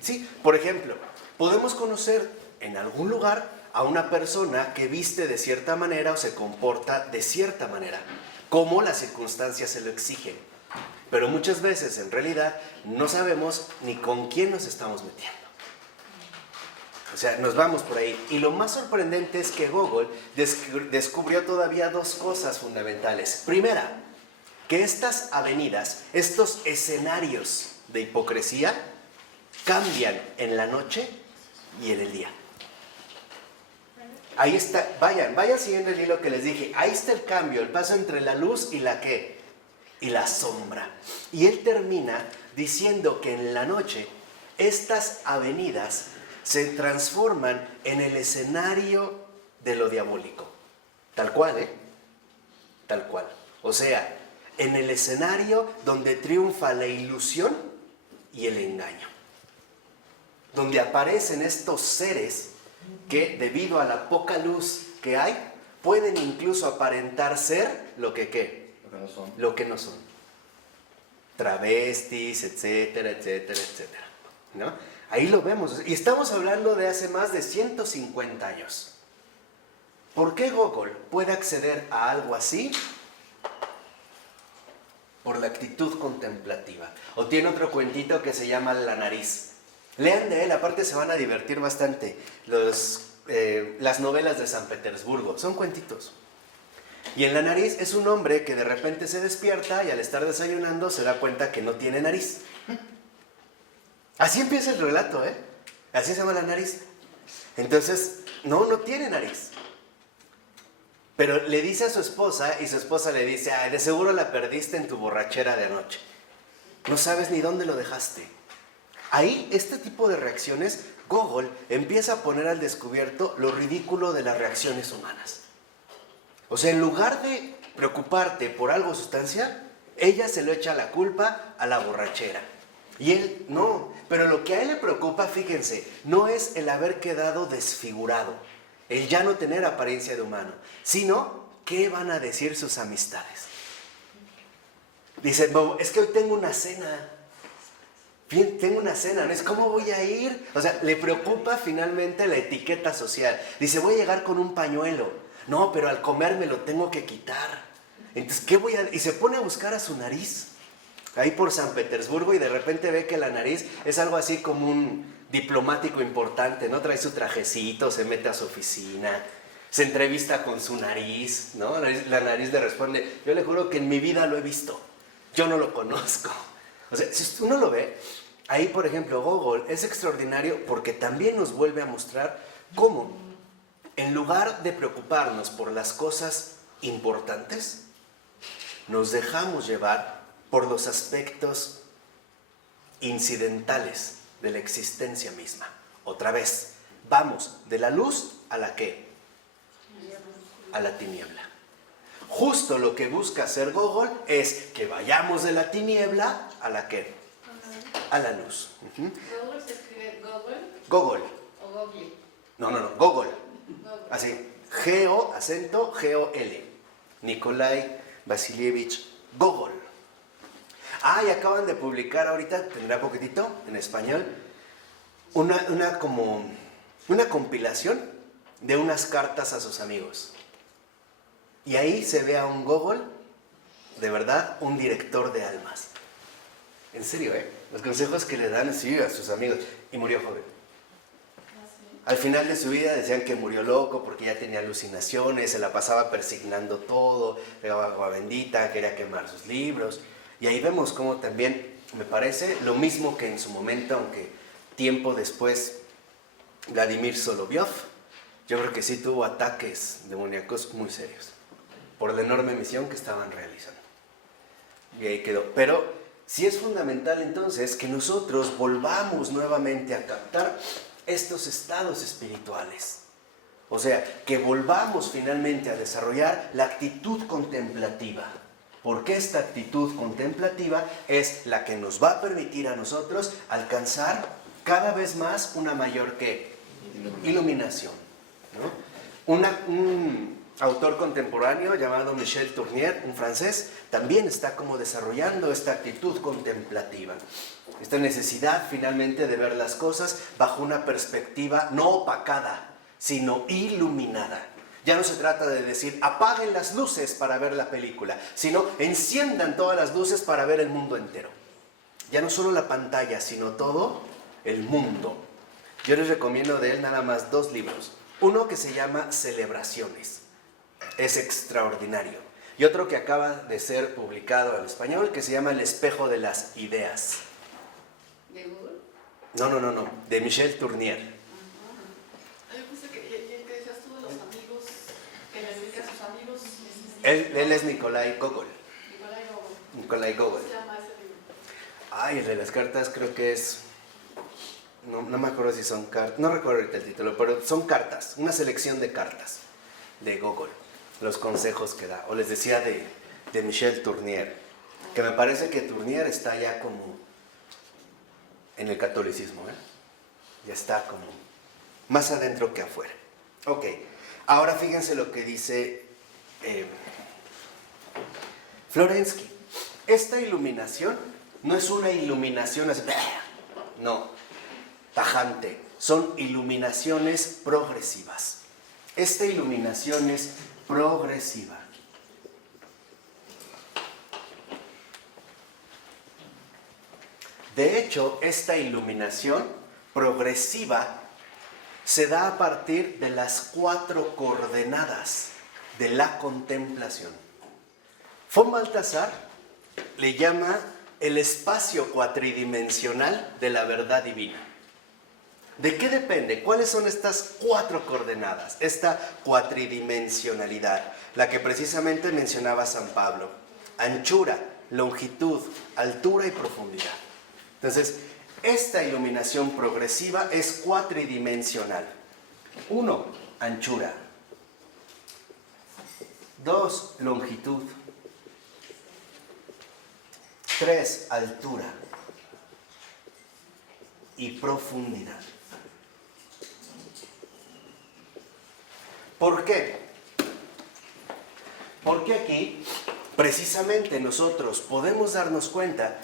Sí, por ejemplo, podemos conocer en algún lugar a una persona que viste de cierta manera o se comporta de cierta manera, como las circunstancias se lo exigen. Pero muchas veces, en realidad, no sabemos ni con quién nos estamos metiendo. O sea, nos vamos por ahí. Y lo más sorprendente es que Gogol descubrió todavía dos cosas fundamentales. Primera, que estas avenidas, estos escenarios de hipocresía, cambian en la noche y en el día. Ahí está, vayan siguiendo el hilo que les dije. Ahí está el cambio, el paso entre la luz y la ¿qué? Y la sombra. Y él termina diciendo que en la noche estas avenidas se transforman en el escenario de lo diabólico. Tal cual, ¿eh? Tal cual. O sea, en el escenario donde triunfa la ilusión y el engaño. Donde aparecen estos seres que, debido a la poca luz que hay, pueden incluso aparentar ser lo que ¿qué? Lo que no son. Lo que no son. Travestis, etcétera, etcétera, etcétera, ¿no? Ahí lo vemos. Y estamos hablando de hace más de 150 años. ¿Por qué Gogol puede acceder a algo así? Por la actitud contemplativa. O tiene otro cuentito que se llama La nariz. Lean de él, aparte se van a divertir bastante. Las novelas de San Petersburgo, son cuentitos. Y en La nariz es un hombre que de repente se despierta y al estar desayunando se da cuenta que no tiene nariz. Así empieza el relato, ¿eh? Así se llama La nariz. Entonces, no tiene nariz. Pero le dice a su esposa y su esposa le dice, ay, de seguro la perdiste en tu borrachera de anoche. No sabes ni dónde lo dejaste. Ahí, este tipo de reacciones, Gogol empieza a poner al descubierto lo ridículo de las reacciones humanas. O sea, en lugar de preocuparte por algo sustancial, ella se lo echa la culpa a la borrachera. Y él no, pero lo que a él le preocupa, fíjense, no es el haber quedado desfigurado, el ya no tener apariencia de humano, sino qué van a decir sus amistades. Dice, es que hoy tengo una cena. Tengo una cena, ¿no? Es ¿cómo voy a ir? O sea, le preocupa finalmente la etiqueta social. Dice, voy a llegar con un pañuelo. No, pero al comer me lo tengo que quitar. Entonces, ¿qué voy a...? Y se pone a buscar a su nariz, ahí por San Petersburgo, y de repente ve que la nariz es algo así como un diplomático importante, ¿no? Trae su trajecito, se mete a su oficina, se entrevista con su nariz, ¿no? La nariz le responde, yo le juro que en mi vida lo he visto, yo no lo conozco. O sea, si uno lo ve, ahí por ejemplo Gogol es extraordinario porque también nos vuelve a mostrar cómo, en lugar de preocuparnos por las cosas importantes, nos dejamos llevar por los aspectos incidentales de la existencia misma. Otra vez, vamos de la luz a la ¿qué? A la tiniebla. Justo lo que busca hacer Gogol es que vayamos de la tiniebla a la ¿qué? A la luz. ¿Gogol se escribe Gogol Gogol. o Gogli? No, Gogol. Gogol. Así, G-O, acento, G-O-L. Nikolai Vasilievich Gogol. Ah, y acaban de publicar ahorita, tendrá poquitito, en español, una compilación de unas cartas a sus amigos. Y ahí se ve a un Gogol, de verdad, un director de almas. En serio, los consejos que le dan, sí, a sus amigos. Y murió joven. Al final de su vida decían que murió loco porque ya tenía alucinaciones, se la pasaba persignando todo, pegaba agua bendita, quería quemar sus libros. Y ahí vemos cómo también, me parece, lo mismo que en su momento, aunque tiempo después, Vladimir Solovyov, yo creo que sí tuvo ataques demoníacos muy serios por la enorme misión que estaban realizando. Y ahí quedó. Pero sí es fundamental entonces que nosotros volvamos nuevamente a captar estos estados espirituales. O sea, que volvamos finalmente a desarrollar la actitud contemplativa. Porque esta actitud contemplativa es la que nos va a permitir a nosotros alcanzar cada vez más una mayor ¿qué? Iluminación, ¿no? Un autor contemporáneo llamado Michel Tournier, un francés, también está como desarrollando esta actitud contemplativa. Esta necesidad finalmente de ver las cosas bajo una perspectiva no opacada, sino iluminada. Ya no se trata de decir apaguen las luces para ver la película, sino enciendan todas las luces para ver el mundo entero. Ya no solo la pantalla, sino todo el mundo. Yo les recomiendo de él nada más 2 libros. Uno que se llama Celebraciones. Es extraordinario. Y otro que acaba de ser publicado al español que se llama El espejo de las ideas. ¿De Google? No, de Michel Tournier. Yo pensé que decías tú de los amigos, que le dedica a sus amigos. Él es Nikolai Gogol. Nikolai Gogol. ¿Cómo se llama ese libro? Ay, el de las cartas creo que es... No me acuerdo si son cartas, no recuerdo ahorita el título, pero son cartas, una selección de cartas de Gogol, los consejos que da. O les decía de Michel Tournier, que me parece que Tournier está ya como en el catolicismo, ya está como más adentro que afuera. Ok, ahora fíjense lo que dice Florensky. Esta iluminación no es una iluminación así, no, tajante, son iluminaciones progresivas. Esta iluminación es progresiva. De hecho, esta iluminación progresiva se da a partir de las 4 coordenadas de la contemplación. Von Balthasar le llama el espacio cuatridimensional de la verdad divina. ¿De qué depende? ¿Cuáles son estas 4 coordenadas? Esta cuatridimensionalidad, la que precisamente mencionaba San Pablo. Anchura, longitud, altura y profundidad. Entonces, esta iluminación progresiva es cuatridimensional. 1, anchura. 2, longitud. 3, altura. Y profundidad. ¿Por qué? Porque aquí, precisamente nosotros podemos darnos cuenta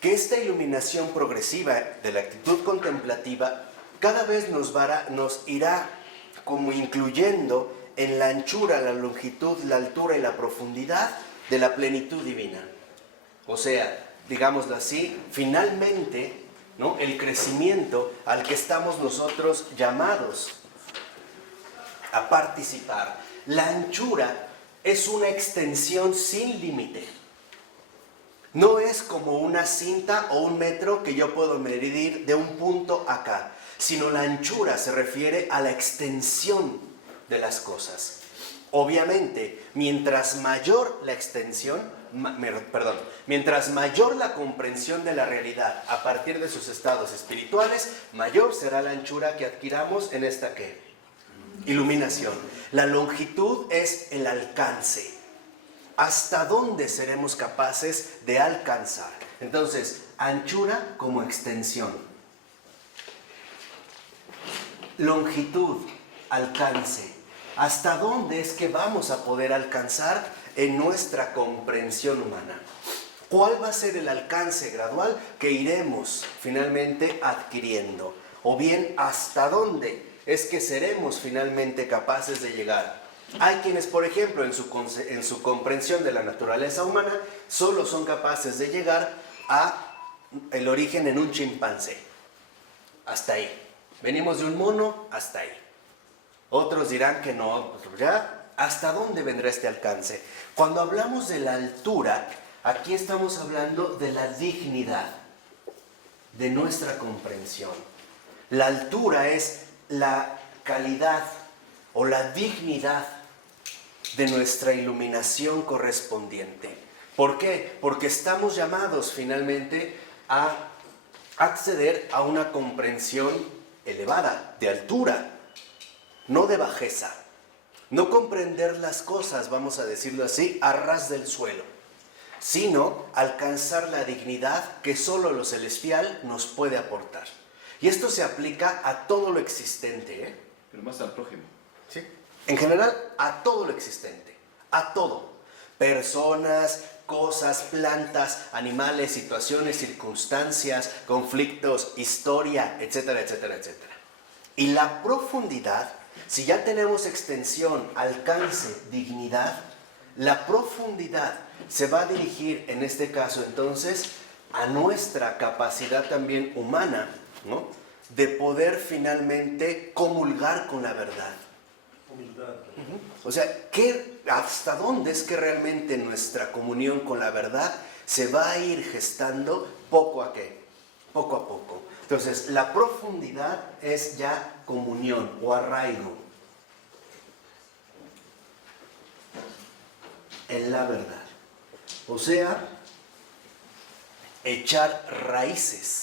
que esta iluminación progresiva de la actitud contemplativa cada vez nos irá como incluyendo en la anchura, la longitud, la altura y la profundidad de la plenitud divina. O sea, digámoslo así, finalmente, ¿no?, el crecimiento al que estamos nosotros llamados a participar. La anchura es una extensión sin límite. No es como una cinta o un metro que yo puedo medir de un punto a acá, sino la anchura se refiere a la extensión de las cosas. Obviamente, mientras mayor la extensión, mientras mayor la comprensión de la realidad a partir de sus estados espirituales, mayor será la anchura que adquiramos en esta ¿qué? Iluminación. La longitud es el alcance. ¿Hasta dónde seremos capaces de alcanzar? Entonces, anchura como extensión. Longitud, alcance. ¿Hasta dónde es que vamos a poder alcanzar en nuestra comprensión humana? ¿Cuál va a ser el alcance gradual que iremos finalmente adquiriendo? O bien, ¿hasta dónde es que seremos finalmente capaces de llegar? Hay quienes, por ejemplo, en su comprensión de la naturaleza humana, solo son capaces de llegar a el origen en un chimpancé. Hasta ahí. Venimos de un mono, hasta ahí. Otros dirán que no, pues ya, ¿hasta dónde vendrá este alcance? Cuando hablamos de la altura, aquí estamos hablando de la dignidad de nuestra comprensión. La altura es la calidad o la dignidad de nuestra iluminación correspondiente. ¿Por qué? Porque estamos llamados finalmente a acceder a una comprensión elevada, de altura, no de bajeza. No comprender las cosas, vamos a decirlo así, a ras del suelo, sino alcanzar la dignidad que solo lo celestial nos puede aportar. Y esto se aplica a todo lo existente, Pero más al prójimo. ¿sí? En general, a todo lo existente, a todo. Personas, cosas, plantas, animales, situaciones, circunstancias, conflictos, historia, etcétera, etcétera, etcétera. Y la profundidad, si ya tenemos extensión, alcance, dignidad, la profundidad se va a dirigir, en este caso entonces, a nuestra capacidad también humana, ¿no?, de poder finalmente comulgar con la verdad. Humildad. O sea, ¿hasta dónde es que realmente nuestra comunión con la verdad se va a ir gestando poco a poco? Entonces, la profundidad es ya comunión o arraigo en la verdad. O sea, echar raíces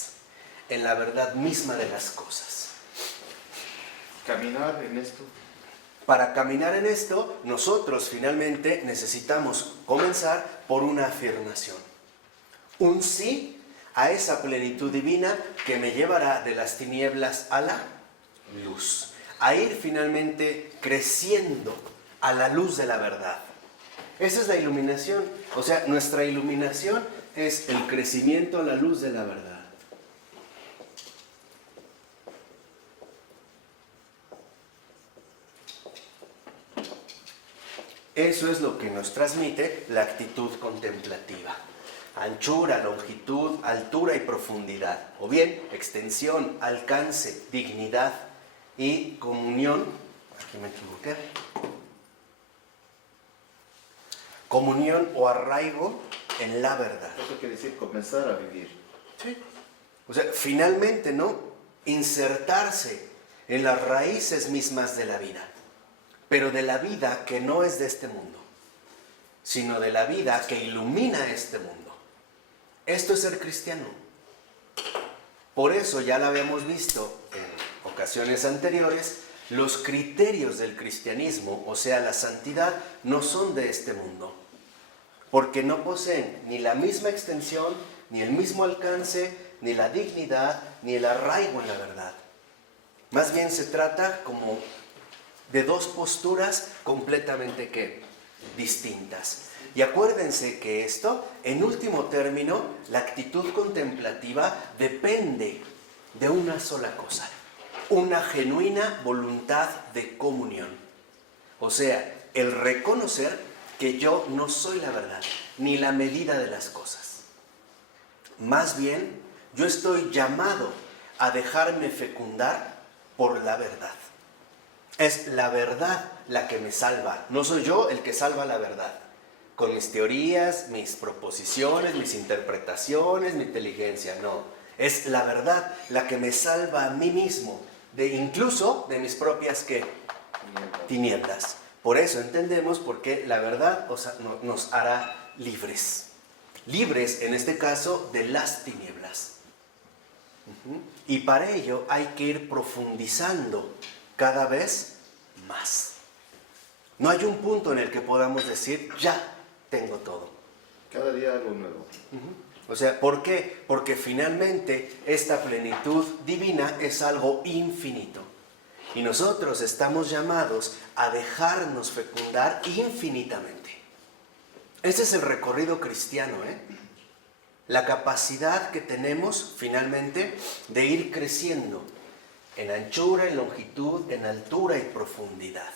en la verdad misma de las cosas. Caminar en esto. Para caminar en esto, nosotros finalmente necesitamos comenzar por una afirmación. Un sí a esa plenitud divina que me llevará de las tinieblas a la luz. A ir finalmente creciendo a la luz de la verdad. Esa es la iluminación. O sea, nuestra iluminación es el crecimiento a la luz de la verdad. Eso es lo que nos transmite la actitud contemplativa. Anchura, longitud, altura y profundidad. O bien, extensión, alcance, dignidad y comunión. Aquí me equivoqué. Comunión o arraigo en la verdad. Eso quiere decir comenzar a vivir. Sí. O sea, finalmente, ¿no?, insertarse en las raíces mismas de la vida. Pero de la vida que no es de este mundo, sino de la vida que ilumina este mundo. Esto es ser cristiano. Por eso ya lo habíamos visto en ocasiones anteriores, los criterios del cristianismo, o sea, la santidad, no son de este mundo. Porque no poseen ni la misma extensión, ni el mismo alcance, ni la dignidad, ni el arraigo en la verdad. Más bien se trata como de dos posturas completamente distintas. Y acuérdense que esto, en último término, la actitud contemplativa depende de una sola cosa: una genuina voluntad de comunión. O sea, el reconocer que yo no soy la verdad, ni la medida de las cosas. Más bien, yo estoy llamado a dejarme fecundar por la verdad. Es la verdad la que me salva, no soy yo el que salva la verdad. Con mis teorías, mis proposiciones, mis interpretaciones, mi inteligencia, no. Es la verdad la que me salva a mí mismo, incluso de mis propias, ¿qué? Tinieblas. Por eso entendemos por qué la verdad nos hará libres. Libres, en este caso, de las tinieblas. Y para ello hay que ir profundizando cada vez más. No hay un punto en el que podamos decir, ya tengo todo. Cada día algo nuevo. O sea, ¿por qué? Porque finalmente esta plenitud divina es algo infinito. Y nosotros estamos llamados a dejarnos fecundar infinitamente. Ese es el recorrido cristiano, La capacidad que tenemos finalmente de ir creciendo en anchura, en longitud, en altura y profundidad.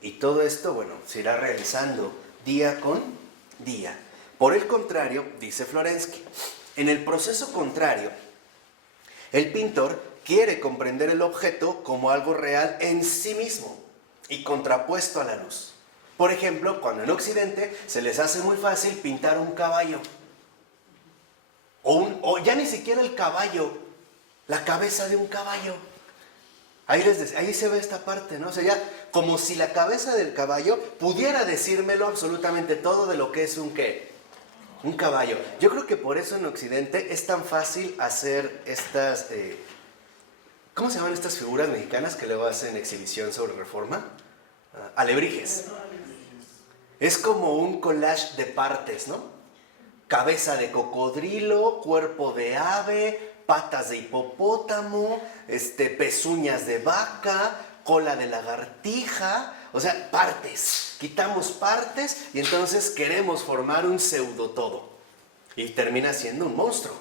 Y todo esto, bueno, se irá realizando día con día. Por el contrario, dice Florensky, en el proceso contrario, el pintor quiere comprender el objeto como algo real en sí mismo y contrapuesto a la luz. Por ejemplo, cuando en Occidente se les hace muy fácil pintar un caballo, o ya ni siquiera el caballo, la cabeza de un caballo. Ahí se ve esta parte, ¿no? O sea, ya como si la cabeza del caballo pudiera decírmelo absolutamente todo de lo que es un caballo. Yo creo que por eso en Occidente es tan fácil hacer estas, ¿cómo se llaman estas figuras mexicanas que luego hacen exhibición sobre Reforma? Alebrijes. Es como un collage de partes, ¿no? Cabeza de cocodrilo, cuerpo de ave, patas de hipopótamo, pezuñas de vaca, cola de lagartija, o sea, partes. Quitamos partes y entonces queremos formar un pseudo todo. Y termina siendo un monstruo.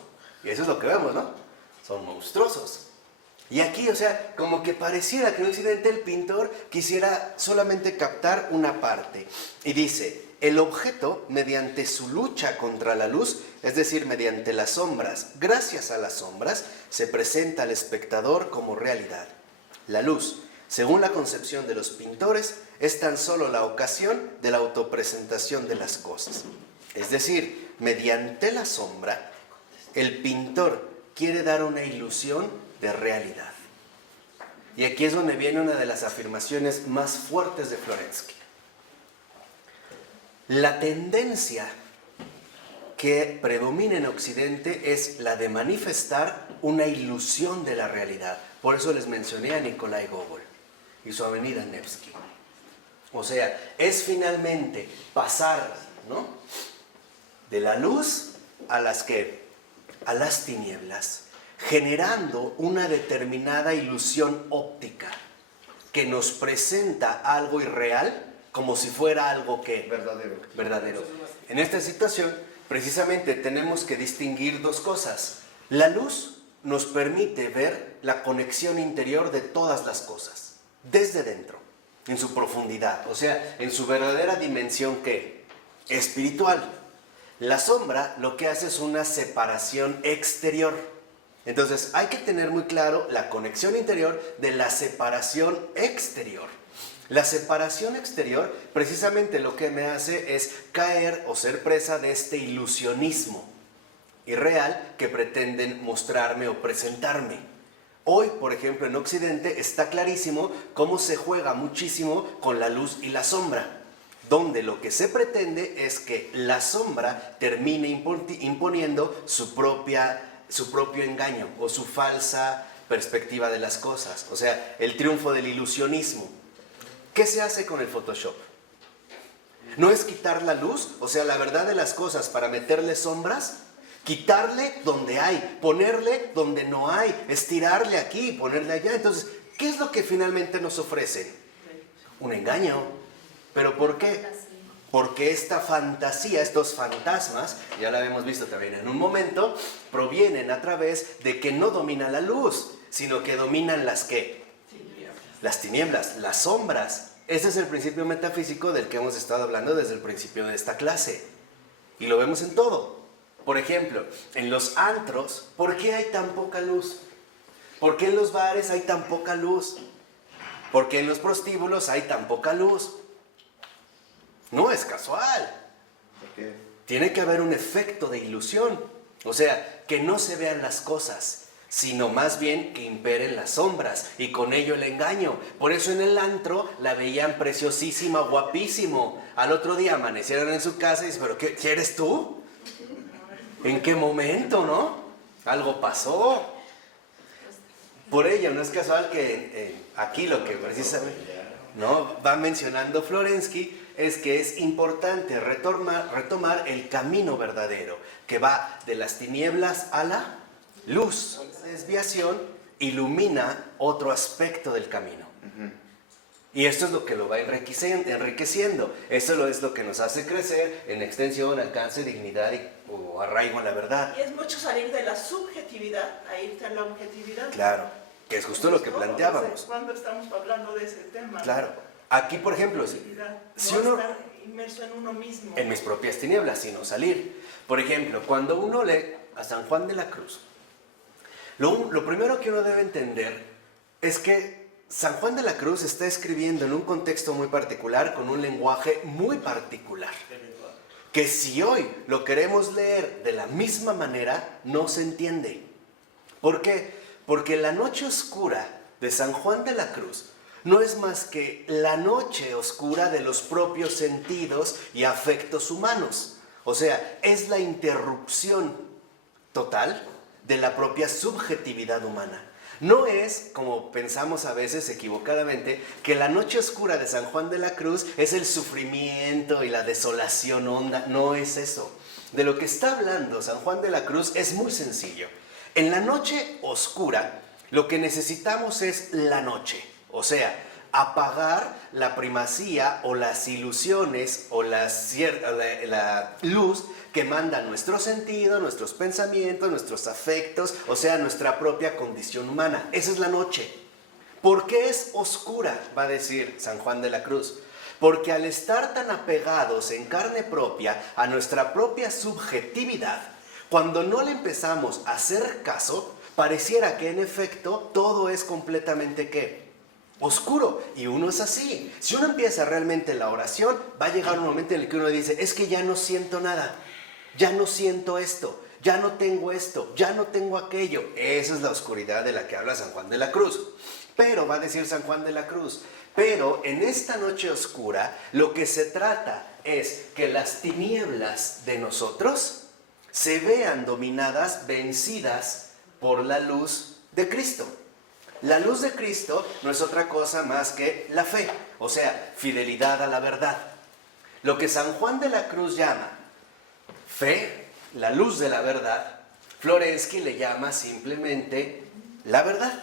Y eso es lo que vemos, ¿no? Son monstruosos. Y aquí, o sea, como que pareciera que en Occidente el pintor quisiera solamente captar una parte. Y dice, el objeto, mediante su lucha contra la luz, es decir, mediante las sombras, gracias a las sombras, se presenta al espectador como realidad. La luz, según la concepción de los pintores, es tan solo la ocasión de la autopresentación de las cosas. Es decir, mediante la sombra, el pintor quiere dar una ilusión de realidad. Y aquí es donde viene una de las afirmaciones más fuertes de Florensky. La tendencia que predomina en Occidente es la de manifestar una ilusión de la realidad. Por eso les mencioné a Nikolai Gogol y su Avenida Nevsky. O sea, es finalmente pasar, ¿no?, de la luz a las tinieblas, generando una determinada ilusión óptica que nos presenta algo irreal como si fuera algo que verdadero. En esta situación, precisamente tenemos que distinguir dos cosas. La luz nos permite ver la conexión interior de todas las cosas, desde dentro, en su profundidad, o sea, en su verdadera dimensión espiritual. La sombra lo que hace es una separación exterior. Entonces hay que tener muy claro la conexión interior de la separación exterior. La separación exterior precisamente lo que me hace es caer o ser presa de este ilusionismo irreal que pretenden mostrarme o presentarme. Hoy, por ejemplo, en Occidente está clarísimo cómo se juega muchísimo con la luz y la sombra, donde lo que se pretende es que la sombra termine imponiendo su propio engaño o su falsa perspectiva de las cosas, o sea, el triunfo del ilusionismo. ¿Qué se hace con el Photoshop? ¿No es quitar la luz, o sea, la verdad de las cosas para meterle sombras? Quitarle donde hay, ponerle donde no hay, estirarle aquí, ponerle allá. Entonces, ¿qué es lo que finalmente nos ofrecen? Un engaño. ¿Pero por qué? Porque esta fantasía, estos fantasmas, ya la hemos visto también en un momento, provienen a través de que no domina la luz, sino que dominan las ¿qué? Las tinieblas, las sombras. Ese es el principio metafísico del que hemos estado hablando desde el principio de esta clase. Y lo vemos en todo. Por ejemplo, en los antros, ¿por qué hay tan poca luz? ¿Por qué en los bares hay tan poca luz? ¿Por qué en los prostíbulos hay tan poca luz? No es casual. ¿Por qué? Tiene que haber un efecto de ilusión. O sea, que no se vean las cosas, sino más bien que imperen las sombras y con ello el engaño. Por eso en el antro la veían preciosísima, guapísimo. Al otro día amanecieron en su casa y dicen, ¿pero qué eres tú? ¿En qué momento, no? Algo pasó. Por ello no es casual que aquí lo que precisamente ¿no? va mencionando Florensky es que es importante retomar el camino verdadero, que va de las tinieblas a la luz. La desviación ilumina otro aspecto del camino. Y esto es lo que lo va enriqueciendo. Eso es lo que nos hace crecer en extensión, alcance, dignidad o arraigo a la verdad. Y es mucho salir de la subjetividad a irte a la objetividad. Claro, que es justo lo que planteábamos. ¿Cuándo estamos hablando de ese tema? Claro. Aquí, por ejemplo, si uno... estar inmerso en uno mismo. En mis propias tinieblas, sino salir. Por ejemplo, cuando uno lee a San Juan de la Cruz, lo primero que uno debe entender es que San Juan de la Cruz está escribiendo en un contexto muy particular, con un lenguaje muy particular. Que si hoy lo queremos leer de la misma manera, no se entiende. ¿Por qué? Porque la noche oscura de San Juan de la Cruz no es más que la noche oscura de los propios sentidos y afectos humanos. O sea, es la interrupción total de la propia subjetividad humana. No es, como pensamos a veces equivocadamente, que la noche oscura de San Juan de la Cruz es el sufrimiento y la desolación honda. No es eso. De lo que está hablando San Juan de la Cruz es muy sencillo. En la noche oscura, lo que necesitamos es la noche. O sea, apagar la primacía o las ilusiones o la luz que manda nuestro sentido, nuestros pensamientos, nuestros afectos, o sea, nuestra propia condición humana. Esa es la noche. ¿Por qué es oscura? Va a decir San Juan de la Cruz. Porque al estar tan apegados en carne propia a nuestra propia subjetividad, cuando no le empezamos a hacer caso, pareciera que en efecto todo es completamente ¿qué? Oscuro. Y uno es así. Si uno empieza realmente la oración, va a llegar un momento en el que uno dice, es que ya no siento nada. Ya no siento esto, ya no tengo esto, ya no tengo aquello. Esa es la oscuridad de la que habla San Juan de la Cruz. Pero, va a decir San Juan de la Cruz, pero en esta noche oscura lo que se trata es que las tinieblas de nosotros se vean dominadas, vencidas por la luz de Cristo. La luz de Cristo no es otra cosa más que la fe, o sea, fidelidad a la verdad. Lo que San Juan de la Cruz llama fe, la luz de la verdad, Florensky le llama simplemente la verdad.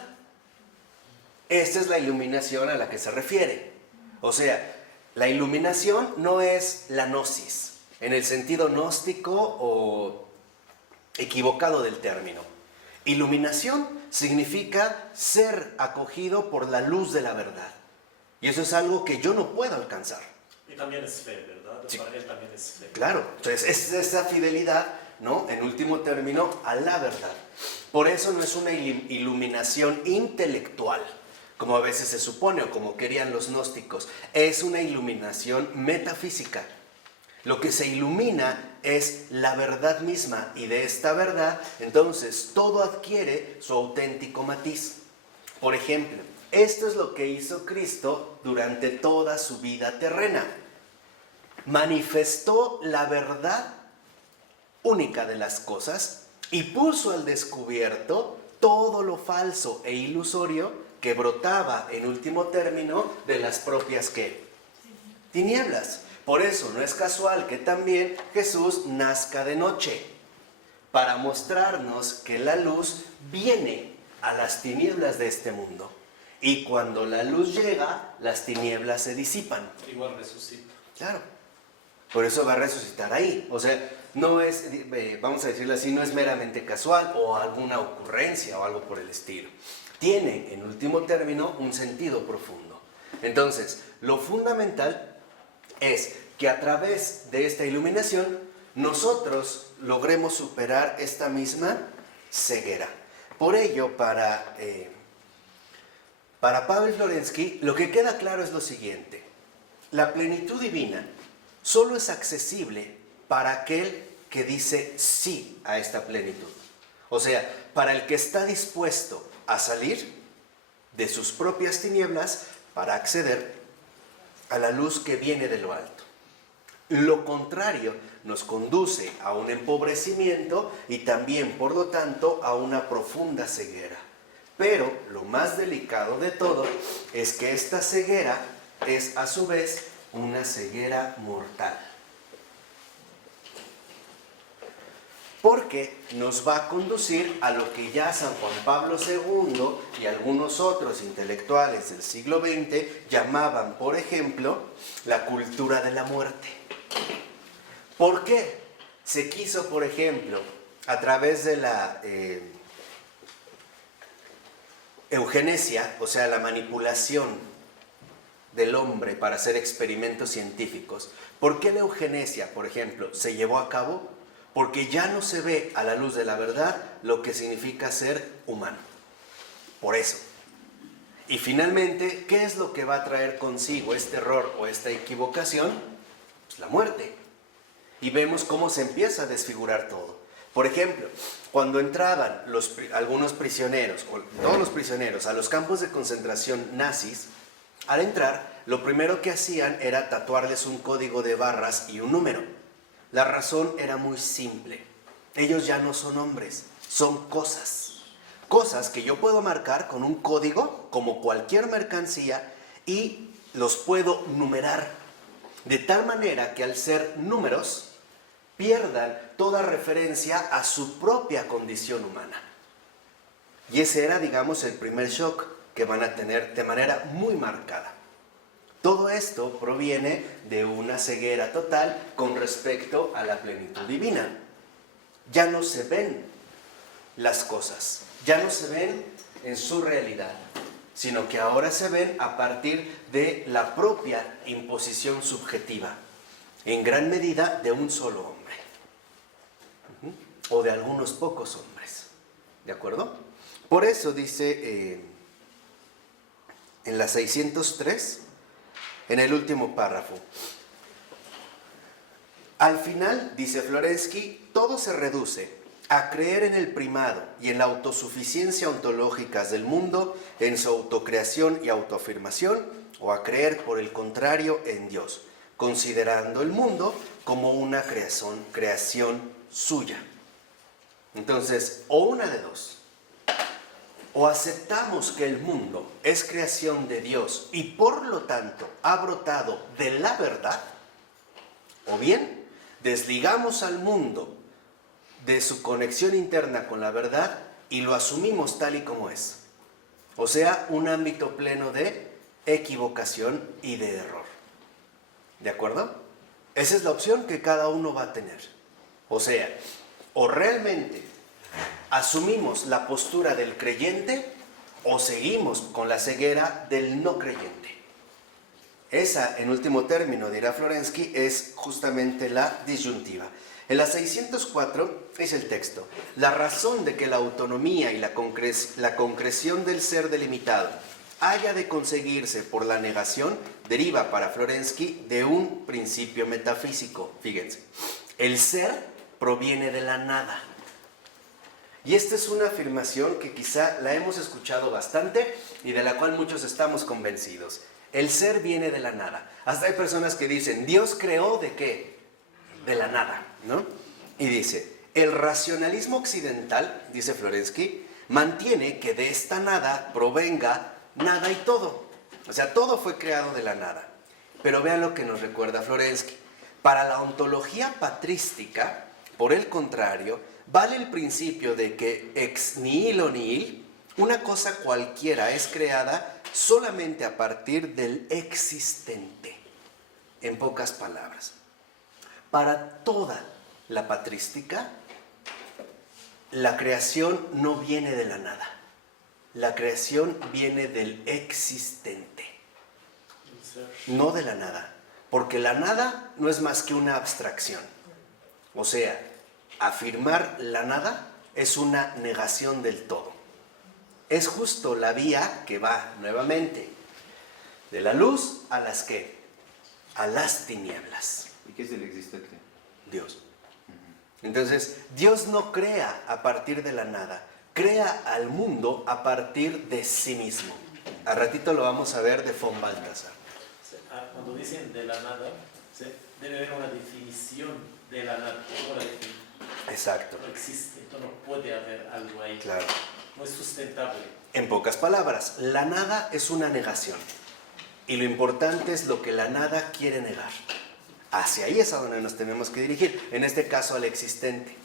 Esta es la iluminación a la que se refiere. O sea, la iluminación no es la gnosis, en el sentido gnóstico o equivocado del término. Iluminación significa ser acogido por la luz de la verdad. Y eso es algo que yo no puedo alcanzar. Y también es fe, ¿verdad? Sí. Para él también es fe. Claro, entonces es esa fidelidad, ¿no? En último término, a la verdad. Por eso no es una iluminación intelectual, como a veces se supone o como querían los gnósticos. Es una iluminación metafísica. Lo que se ilumina es la verdad misma y de esta verdad, entonces, todo adquiere su auténtico matiz. Por ejemplo, esto es lo que hizo Cristo durante toda su vida terrena. Manifestó la verdad única de las cosas y puso al descubierto todo lo falso e ilusorio que brotaba en último término de las propias ¿qué? Tinieblas. Por eso no es casual que también Jesús nazca de noche, para mostrarnos que la luz viene a las tinieblas de este mundo. Y cuando la luz llega, las tinieblas se disipan. Igual resucita. Claro. Por eso va a resucitar ahí. O sea, no es, vamos a decirlo así, no es meramente casual o alguna ocurrencia o algo por el estilo. Tiene, en último término, un sentido profundo. Entonces, lo fundamental es que a través de esta iluminación nosotros logremos superar esta misma ceguera. Por ello, para Pavel Florensky, lo que queda claro es lo siguiente: la plenitud divina solo es accesible para aquel que dice sí a esta plenitud. O sea, para el que está dispuesto a salir de sus propias tinieblas para acceder a la luz que viene de lo alto. Lo contrario nos conduce a un empobrecimiento y también, por lo tanto, a una profunda ceguera. Pero lo más delicado de todo es que esta ceguera es a su vez una ceguera mortal. Porque nos va a conducir a lo que ya San Juan Pablo II y algunos otros intelectuales del siglo XX llamaban, por ejemplo, la cultura de la muerte. ¿Por qué se quiso, por ejemplo, a través de la eugenesia, o sea, la manipulación del hombre para hacer experimentos científicos? ¿Por qué la eugenesia, por ejemplo, se llevó a cabo? Porque ya no se ve a la luz de la verdad lo que significa ser humano. Por eso. Y finalmente, ¿qué es lo que va a traer consigo este error o esta equivocación? Pues la muerte. Y vemos cómo se empieza a desfigurar todo. Por ejemplo, cuando entraban algunos prisioneros, o todos los prisioneros, a los campos de concentración nazis, al entrar, lo primero que hacían era tatuarles un código de barras y un número. La razón era muy simple. Ellos ya no son hombres, son cosas. Cosas que yo puedo marcar con un código, como cualquier mercancía, y los puedo numerar. De tal manera que al ser números, pierdan toda referencia a su propia condición humana. Y ese era, digamos, el primer shock que van a tener de manera muy marcada. Todo esto proviene de una ceguera total con respecto a la plenitud divina. Ya no se ven las cosas, ya no se ven en su realidad, sino que ahora se ven a partir de la propia imposición subjetiva, en gran medida de un solo hombre, o de algunos pocos hombres. ¿De acuerdo? Por eso dice en la 603, en el último párrafo: al final, dice Florensky, todo se reduce a creer en el primado y en la autosuficiencia ontológicas del mundo, en su autocreación y autoafirmación, o a creer, por el contrario, en Dios, considerando el mundo como una creación suya. Entonces, o una de dos: o aceptamos que el mundo es creación de Dios y por lo tanto ha brotado de la verdad, o bien desligamos al mundo de su conexión interna con la verdad y lo asumimos tal y como es. O sea, un ámbito pleno de equivocación y de error. ¿De acuerdo? Esa es la opción que cada uno va a tener. O sea, o realmente asumimos la postura del creyente o seguimos con la ceguera del no creyente. Esa, en último término, dirá Florensky, es justamente la disyuntiva. En la 604 es el texto: la razón de que la autonomía y la concreción del ser delimitado haya de conseguirse por la negación deriva para Florensky de un principio metafísico. Fíjense, el ser proviene de la nada. Y esta es una afirmación que quizá la hemos escuchado bastante y de la cual muchos estamos convencidos. El ser viene de la nada. Hasta hay personas que dicen, ¿Dios creó de qué? De la nada, ¿no? Y dice, el racionalismo occidental, dice Florensky, mantiene que de esta nada provenga nada y todo. O sea, todo fue creado de la nada. Pero vean lo que nos recuerda Florensky. Para la ontología patrística, por el contrario, vale el principio de que ex nihilo nihil, una cosa cualquiera es creada solamente a partir del existente. En pocas palabras, para toda la patrística, la creación no viene de la nada. La creación viene del existente. ser. no de la nada, porque la nada no es más que una abstracción. O sea, afirmar la nada es una negación del todo. Es justo la vía que va nuevamente de la luz a las ¿qué? A las tinieblas. ¿Y qué es el existente? Dios. Entonces, Dios no crea a partir de la nada, crea al mundo a partir de sí mismo. Al ratito lo vamos a ver de von Balthasar. Cuando dicen de la nada, ¿sí? Debe haber una definición de la nada. ¿Cómo la definen? Exacto, No existe, entonces no puede haber algo ahí. claro. No es sustentable. En pocas palabras, la nada es una negación. Y lo importante es lo que la nada quiere negar. Hacia ahí es a donde nos tenemos que dirigir, en este caso al existente.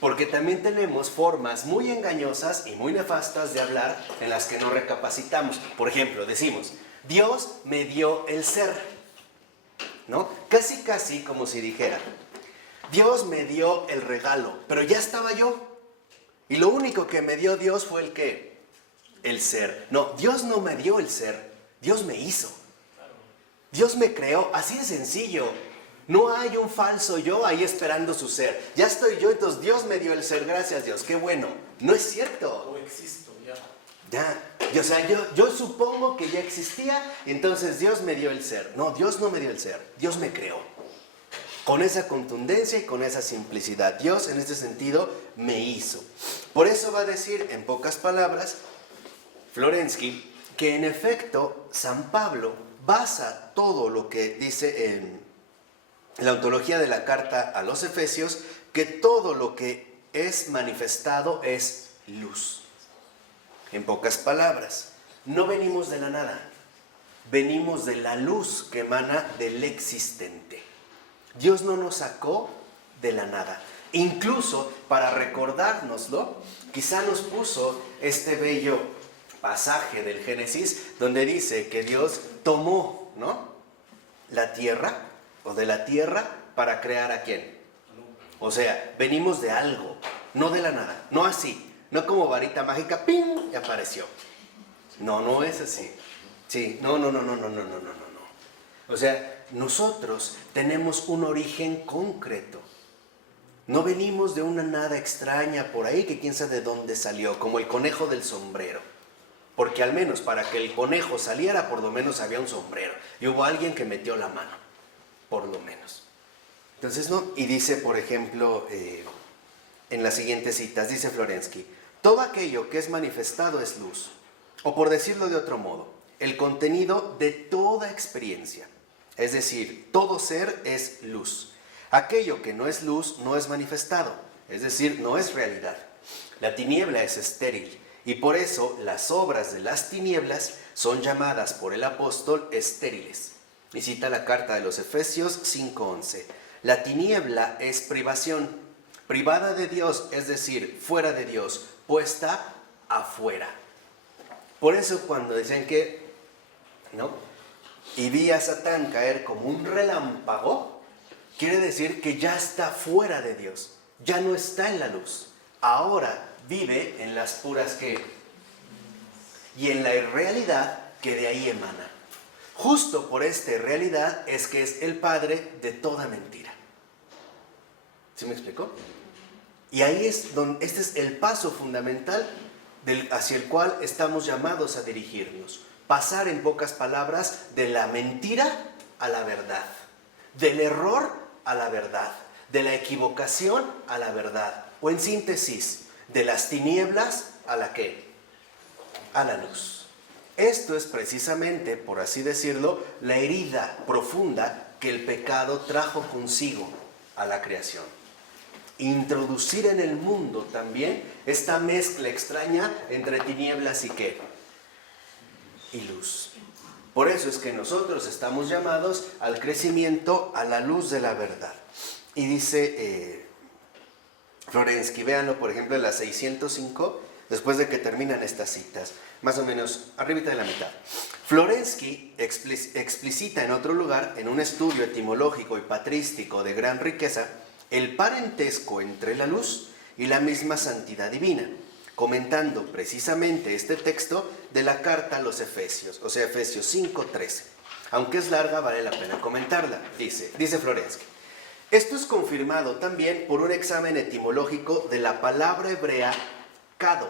Porque también tenemos formas muy engañosas y muy nefastas de hablar en las que no recapacitamos. Por ejemplo, decimos, Dios me dio el ser, ¿no? Casi, casi como si dijera, Dios me dio el regalo, pero ya estaba yo. Y lo único que me dio Dios fue el ¿qué? El ser. No, Dios no me dio el ser, Dios me hizo. Dios me creó, así de sencillo. No hay un falso yo ahí esperando su ser. Ya estoy yo, entonces Dios me dio el ser, gracias Dios, qué bueno. No es cierto. O existo, ya. Ya, o sea, yo supongo que ya existía, entonces Dios me dio el ser. No, Dios no me dio el ser, Dios me creó. Con esa contundencia y con esa simplicidad. Dios en este sentido me hizo. Por eso va a decir en pocas palabras Florensky que en efecto San Pablo basa todo lo que dice en la ontología de la carta a los Efesios, que todo lo que es manifestado es luz. En pocas palabras, no venimos de la nada, venimos de la luz que emana del existente. Dios no nos sacó de la nada. Incluso para recordárnoslo, quizá nos puso este bello pasaje del Génesis donde dice que Dios tomó, ¿no?, la tierra, o de la tierra, para crear ¿a quién? O sea, venimos de algo, no de la nada, no así, no como varita mágica, ¡ping!, y apareció. No, no es así. Sí, no. O sea, nosotros tenemos un origen concreto. No venimos de una nada extraña por ahí que quién sabe de dónde salió, como el conejo del sombrero. Porque al menos para que el conejo saliera, por lo menos había un sombrero. Y hubo alguien que metió la mano, por lo menos. Entonces, no. Y dice, por ejemplo, en las siguientes citas, dice Florensky, todo aquello que es manifestado es luz. O por decirlo de otro modo, el contenido de toda experiencia. Es decir, todo ser es luz. Aquello que no es luz no es manifestado, es decir, no es realidad. La tiniebla es estéril y por eso las obras de las tinieblas son llamadas por el apóstol estériles. Y cita la carta de los Efesios 5:11. La tiniebla es privación, privada de Dios, es decir, fuera de Dios, puesta afuera. Por eso cuando dicen que, ¿no?, y vi a Satán caer como un relámpago, quiere decir que ya está fuera de Dios, ya no está en la luz. Ahora vive en las puras que y en la irrealidad que de ahí emana. Justo por esta realidad es que es el padre de toda mentira. ¿Sí me explicó? Y ahí es donde este es el paso fundamental hacia el cual estamos llamados a dirigirnos. Pasar, en pocas palabras, de la mentira a la verdad, del error a la verdad, de la equivocación a la verdad, o en síntesis, de las tinieblas a la ¿qué? A la luz. Esto es precisamente, por así decirlo, la herida profunda que el pecado trajo consigo a la creación. Introducir en el mundo también esta mezcla extraña entre tinieblas y ¿qué? Y luz. Por eso es que nosotros estamos llamados al crecimiento a la luz de la verdad. Y dice Florensky, véanlo por ejemplo en la 605, después de que terminan estas citas, más o menos arribita de la mitad. Florensky explicita en otro lugar, en un estudio etimológico y patrístico de gran riqueza, el parentesco entre la luz y la misma santidad divina, comentando precisamente este texto de la carta a los Efesios, o sea, Efesios 5:13. Aunque es larga, vale la pena comentarla. Dice Florensky. Esto es confirmado también por un examen etimológico de la palabra hebrea kado,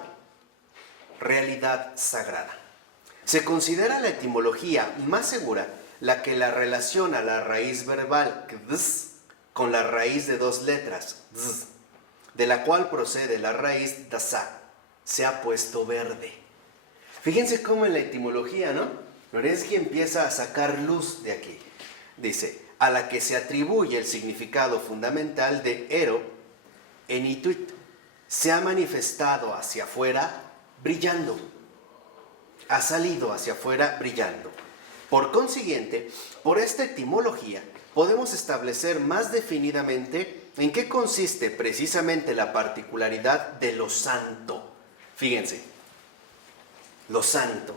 realidad sagrada. Se considera la etimología más segura la que la relaciona la raíz verbal kds con la raíz de dos letras, ds, de la cual procede la raíz dasa, se ha puesto verde. Fíjense cómo en la etimología, ¿no? Florensky empieza a sacar luz de aquí. Dice, a la que se atribuye el significado fundamental de ero en ituit, se ha manifestado hacia afuera brillando. Ha salido hacia afuera brillando. Por consiguiente, por esta etimología, podemos establecer más definidamente en qué consiste precisamente la particularidad de lo santo. Fíjense, lo santo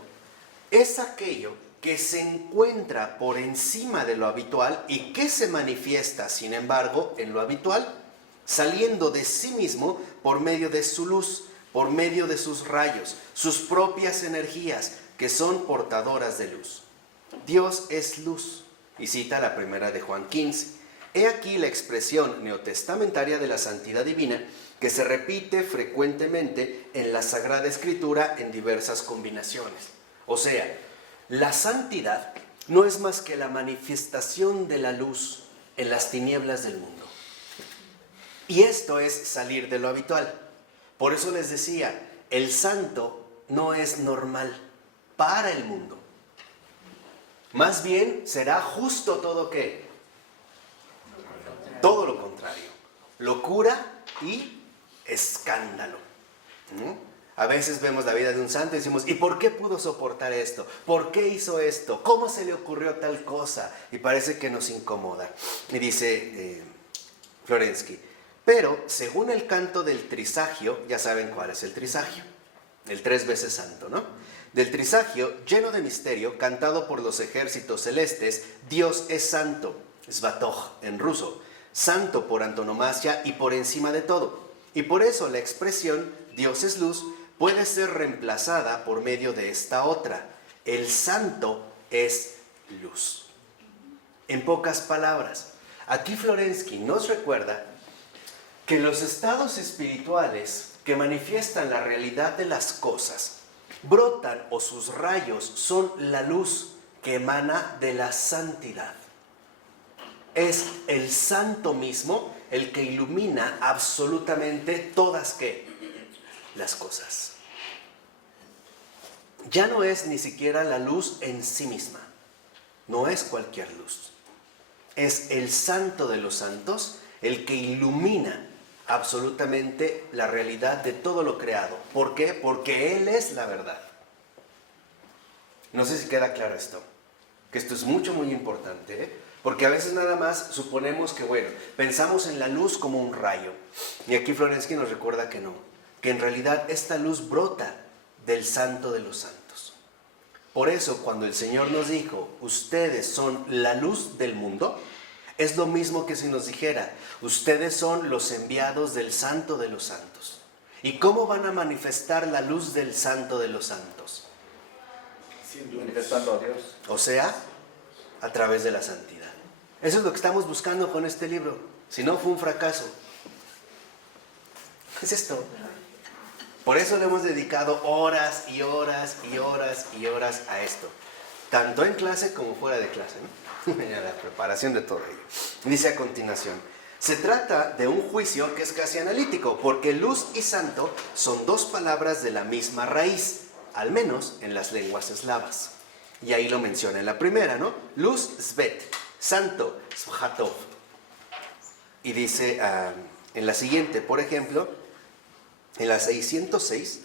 es aquello que se encuentra por encima de lo habitual y que se manifiesta, sin embargo, en lo habitual, saliendo de sí mismo por medio de su luz, por medio de sus rayos, sus propias energías, que son portadoras de luz. Dios es luz, y cita la primera de Juan 15. He aquí la expresión neotestamentaria de la santidad divina, que se repite frecuentemente en la Sagrada Escritura en diversas combinaciones. O sea, la santidad no es más que la manifestación de la luz en las tinieblas del mundo. Y esto es salir de lo habitual. Por eso les decía, el santo no es normal para el mundo. Más bien será justo todo ¿qué? Todo lo contrario. Locura y escándalo. A veces vemos la vida de un santo y decimos, ¿y por qué pudo soportar esto? ¿Por qué hizo esto? ¿Cómo se le ocurrió tal cosa? Y parece que nos incomoda. Y dice Florensky, pero según el canto del Trisagio, ya saben cuál es el Trisagio, el 3 veces santo, ¿no? Del Trisagio, lleno de misterio, cantado por los ejércitos celestes, Dios es santo, Svatoj en ruso, santo por antonomasia y por encima de todo. Y por eso la expresión Dios es luz puede ser reemplazada por medio de esta otra. El santo es luz. En pocas palabras, aquí Florensky nos recuerda que los estados espirituales que manifiestan la realidad de las cosas brotan o sus rayos son la luz que emana de la santidad. Es el santo mismo el que ilumina absolutamente todas ¿qué? Las cosas. Ya no es ni siquiera la luz en sí misma, no es cualquier luz. Es el santo de los santos el que ilumina absolutamente la realidad de todo lo creado. ¿Por qué? Porque Él es la verdad. No sé si queda claro esto, que esto es muy importante, ¿eh? Porque a veces nada más suponemos que, bueno, pensamos en la luz como un rayo. Y aquí Florensky nos recuerda que no, que en realidad esta luz brota del santo de los santos. Por eso cuando el Señor nos dijo, ustedes son la luz del mundo, es lo mismo que si nos dijera, ustedes son los enviados del santo de los santos. ¿Y cómo van a manifestar la luz del santo de los santos? Manifestando a Dios. O sea, a través de la santidad. Eso es lo que estamos buscando con este libro. Si no, fue un fracaso. Es esto. Por eso le hemos dedicado horas y horas y horas y horas a esto. Tanto en clase como fuera de clase, ¿no? La preparación de todo ello. Dice a continuación, se trata de un juicio que es casi analítico, porque luz y santo son dos palabras de la misma raíz, al menos en las lenguas eslavas. Y ahí lo menciona en la primera, ¿no? Luz, svet, santo, svatov. Y dice en la siguiente, por ejemplo, en la 606,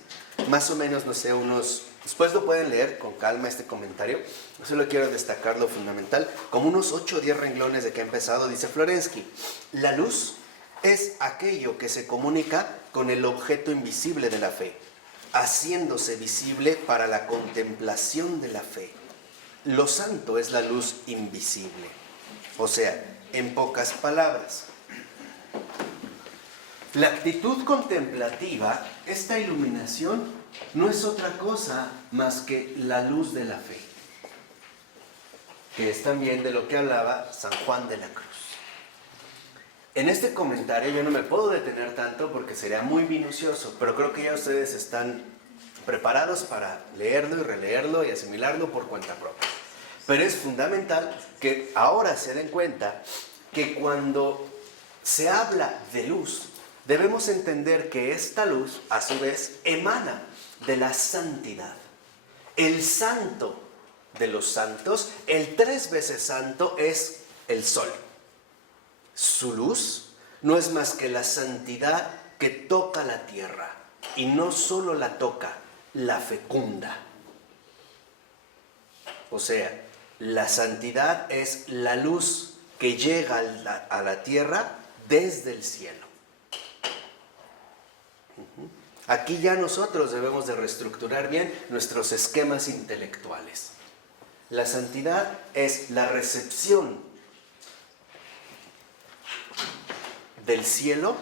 más o menos, no sé, después lo pueden leer con calma este comentario, solo quiero destacar lo fundamental, como unos 8 o 10 renglones de que ha empezado, dice Florensky, la luz es aquello que se comunica con el objeto invisible de la fe, haciéndose visible para la contemplación de la fe. Lo santo es la luz invisible. O sea, en pocas palabras, la actitud contemplativa, esta iluminación, no es otra cosa más que la luz de la fe. que es también de lo que hablaba San Juan de la Cruz. En este comentario yo no me puedo detener tanto porque sería muy minucioso, pero creo que ya ustedes están preparados para leerlo y releerlo y asimilarlo por cuenta propia. Pero es fundamental que ahora se den cuenta que cuando se habla de luz, debemos entender que esta luz, a su vez, emana de la santidad. El santo de los santos, el 3 veces santo, es el sol. Su luz no es más que la santidad que toca la tierra, y no solo la toca, la fecunda. O sea, la santidad es la luz que llega a la tierra desde el cielo. Aquí ya nosotros debemos de reestructurar bien nuestros esquemas intelectuales. La santidad es la recepción del cielo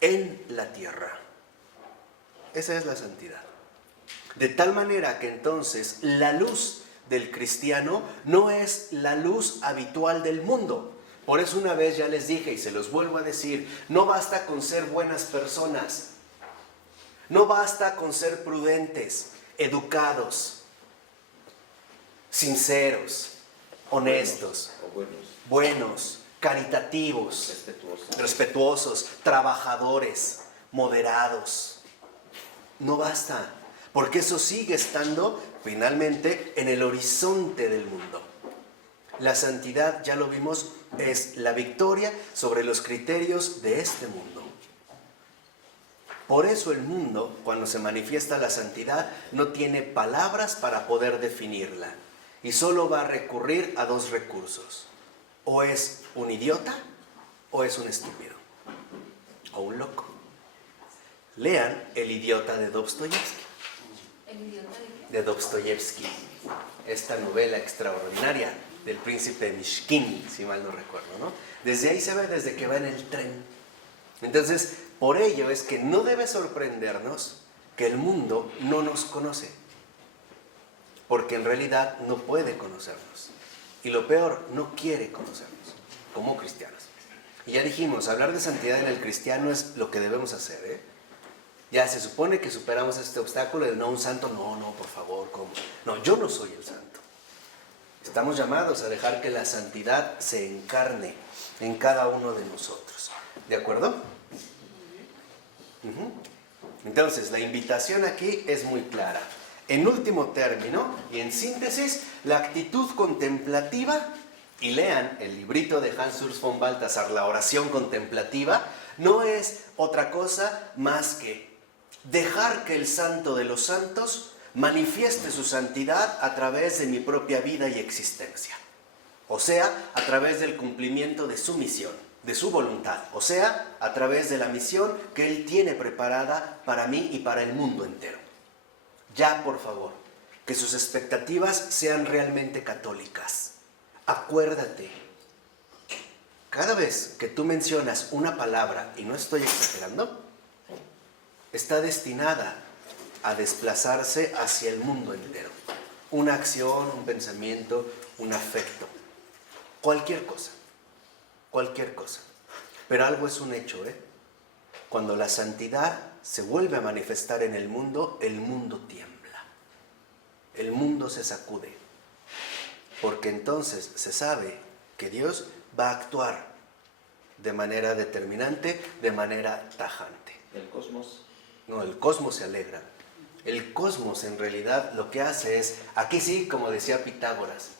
en la tierra. Esa es la santidad. De tal manera que entonces la luz del cristiano no es la luz habitual del mundo. Por eso una vez ya les dije y se los vuelvo a decir, no basta con ser buenas personas, no basta con ser prudentes, educados, sinceros, honestos, buenos, caritativos, respetuosos, trabajadores, moderados. No basta, porque eso sigue estando finalmente en el horizonte del mundo. La santidad, ya lo vimos, es la victoria sobre los criterios de este mundo. Por eso el mundo, cuando se manifiesta la santidad, no tiene palabras para poder definirla y solo va a recurrir a 2 recursos. O es un idiota o es un estúpido o un loco. Lean El idiota de Dostoyevsky. ¿El idiota de qué? De Dostoyevsky, esta novela extraordinaria del príncipe Mishkin, si mal no recuerdo, ¿no? Desde ahí se ve, desde que va en el tren. Entonces, por ello es que no debe sorprendernos que el mundo no nos conoce, porque en realidad no puede conocernos. Y lo peor, no quiere conocernos como cristianos. Y ya dijimos, hablar de santidad en el cristiano es lo que debemos hacer, ¿eh? Ya se supone que superamos este obstáculo de no, un santo, no, por favor, ¿cómo? No, yo no soy el santo. Estamos llamados a dejar que la santidad se encarne en cada uno de nosotros. ¿De acuerdo? Entonces, la invitación aquí es muy clara. En último término, y en síntesis, la actitud contemplativa, y lean el librito de Hans Urs von Balthasar, La oración contemplativa, no es otra cosa más que dejar que el santo de los santos manifieste su santidad a través de mi propia vida y existencia. O sea, a través del cumplimiento de su misión, de su voluntad. O sea, a través de la misión que Él tiene preparada para mí y para el mundo entero. Ya, por favor, que sus expectativas sean realmente católicas. Acuérdate, cada vez que tú mencionas una palabra, y no estoy exagerando, está destinada a desplazarse hacia el mundo entero. Una acción, un pensamiento, un afecto. Cualquier cosa. Cualquier cosa. Pero algo es un hecho, ¿eh? Cuando la santidad se vuelve a manifestar en el mundo tiembla. El mundo se sacude. Porque entonces se sabe que Dios va a actuar de manera determinante, de manera tajante. ¿El cosmos? No, el cosmos se alegra. El cosmos en realidad lo que hace es, aquí sí, como decía Pitágoras,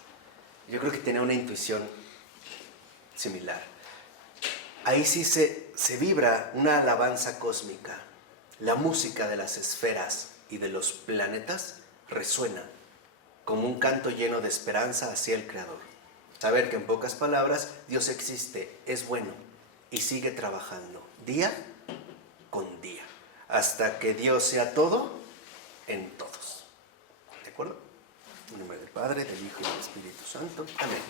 yo creo que tenía una intuición similar. Ahí sí se vibra una alabanza cósmica. La música de las esferas y de los planetas resuena como un canto lleno de esperanza hacia el Creador. Saber que en pocas palabras Dios existe, es bueno y sigue trabajando día con día, hasta que Dios sea todo en todos. ¿De acuerdo? En nombre del Padre, del Hijo y del Espíritu Santo. Amén.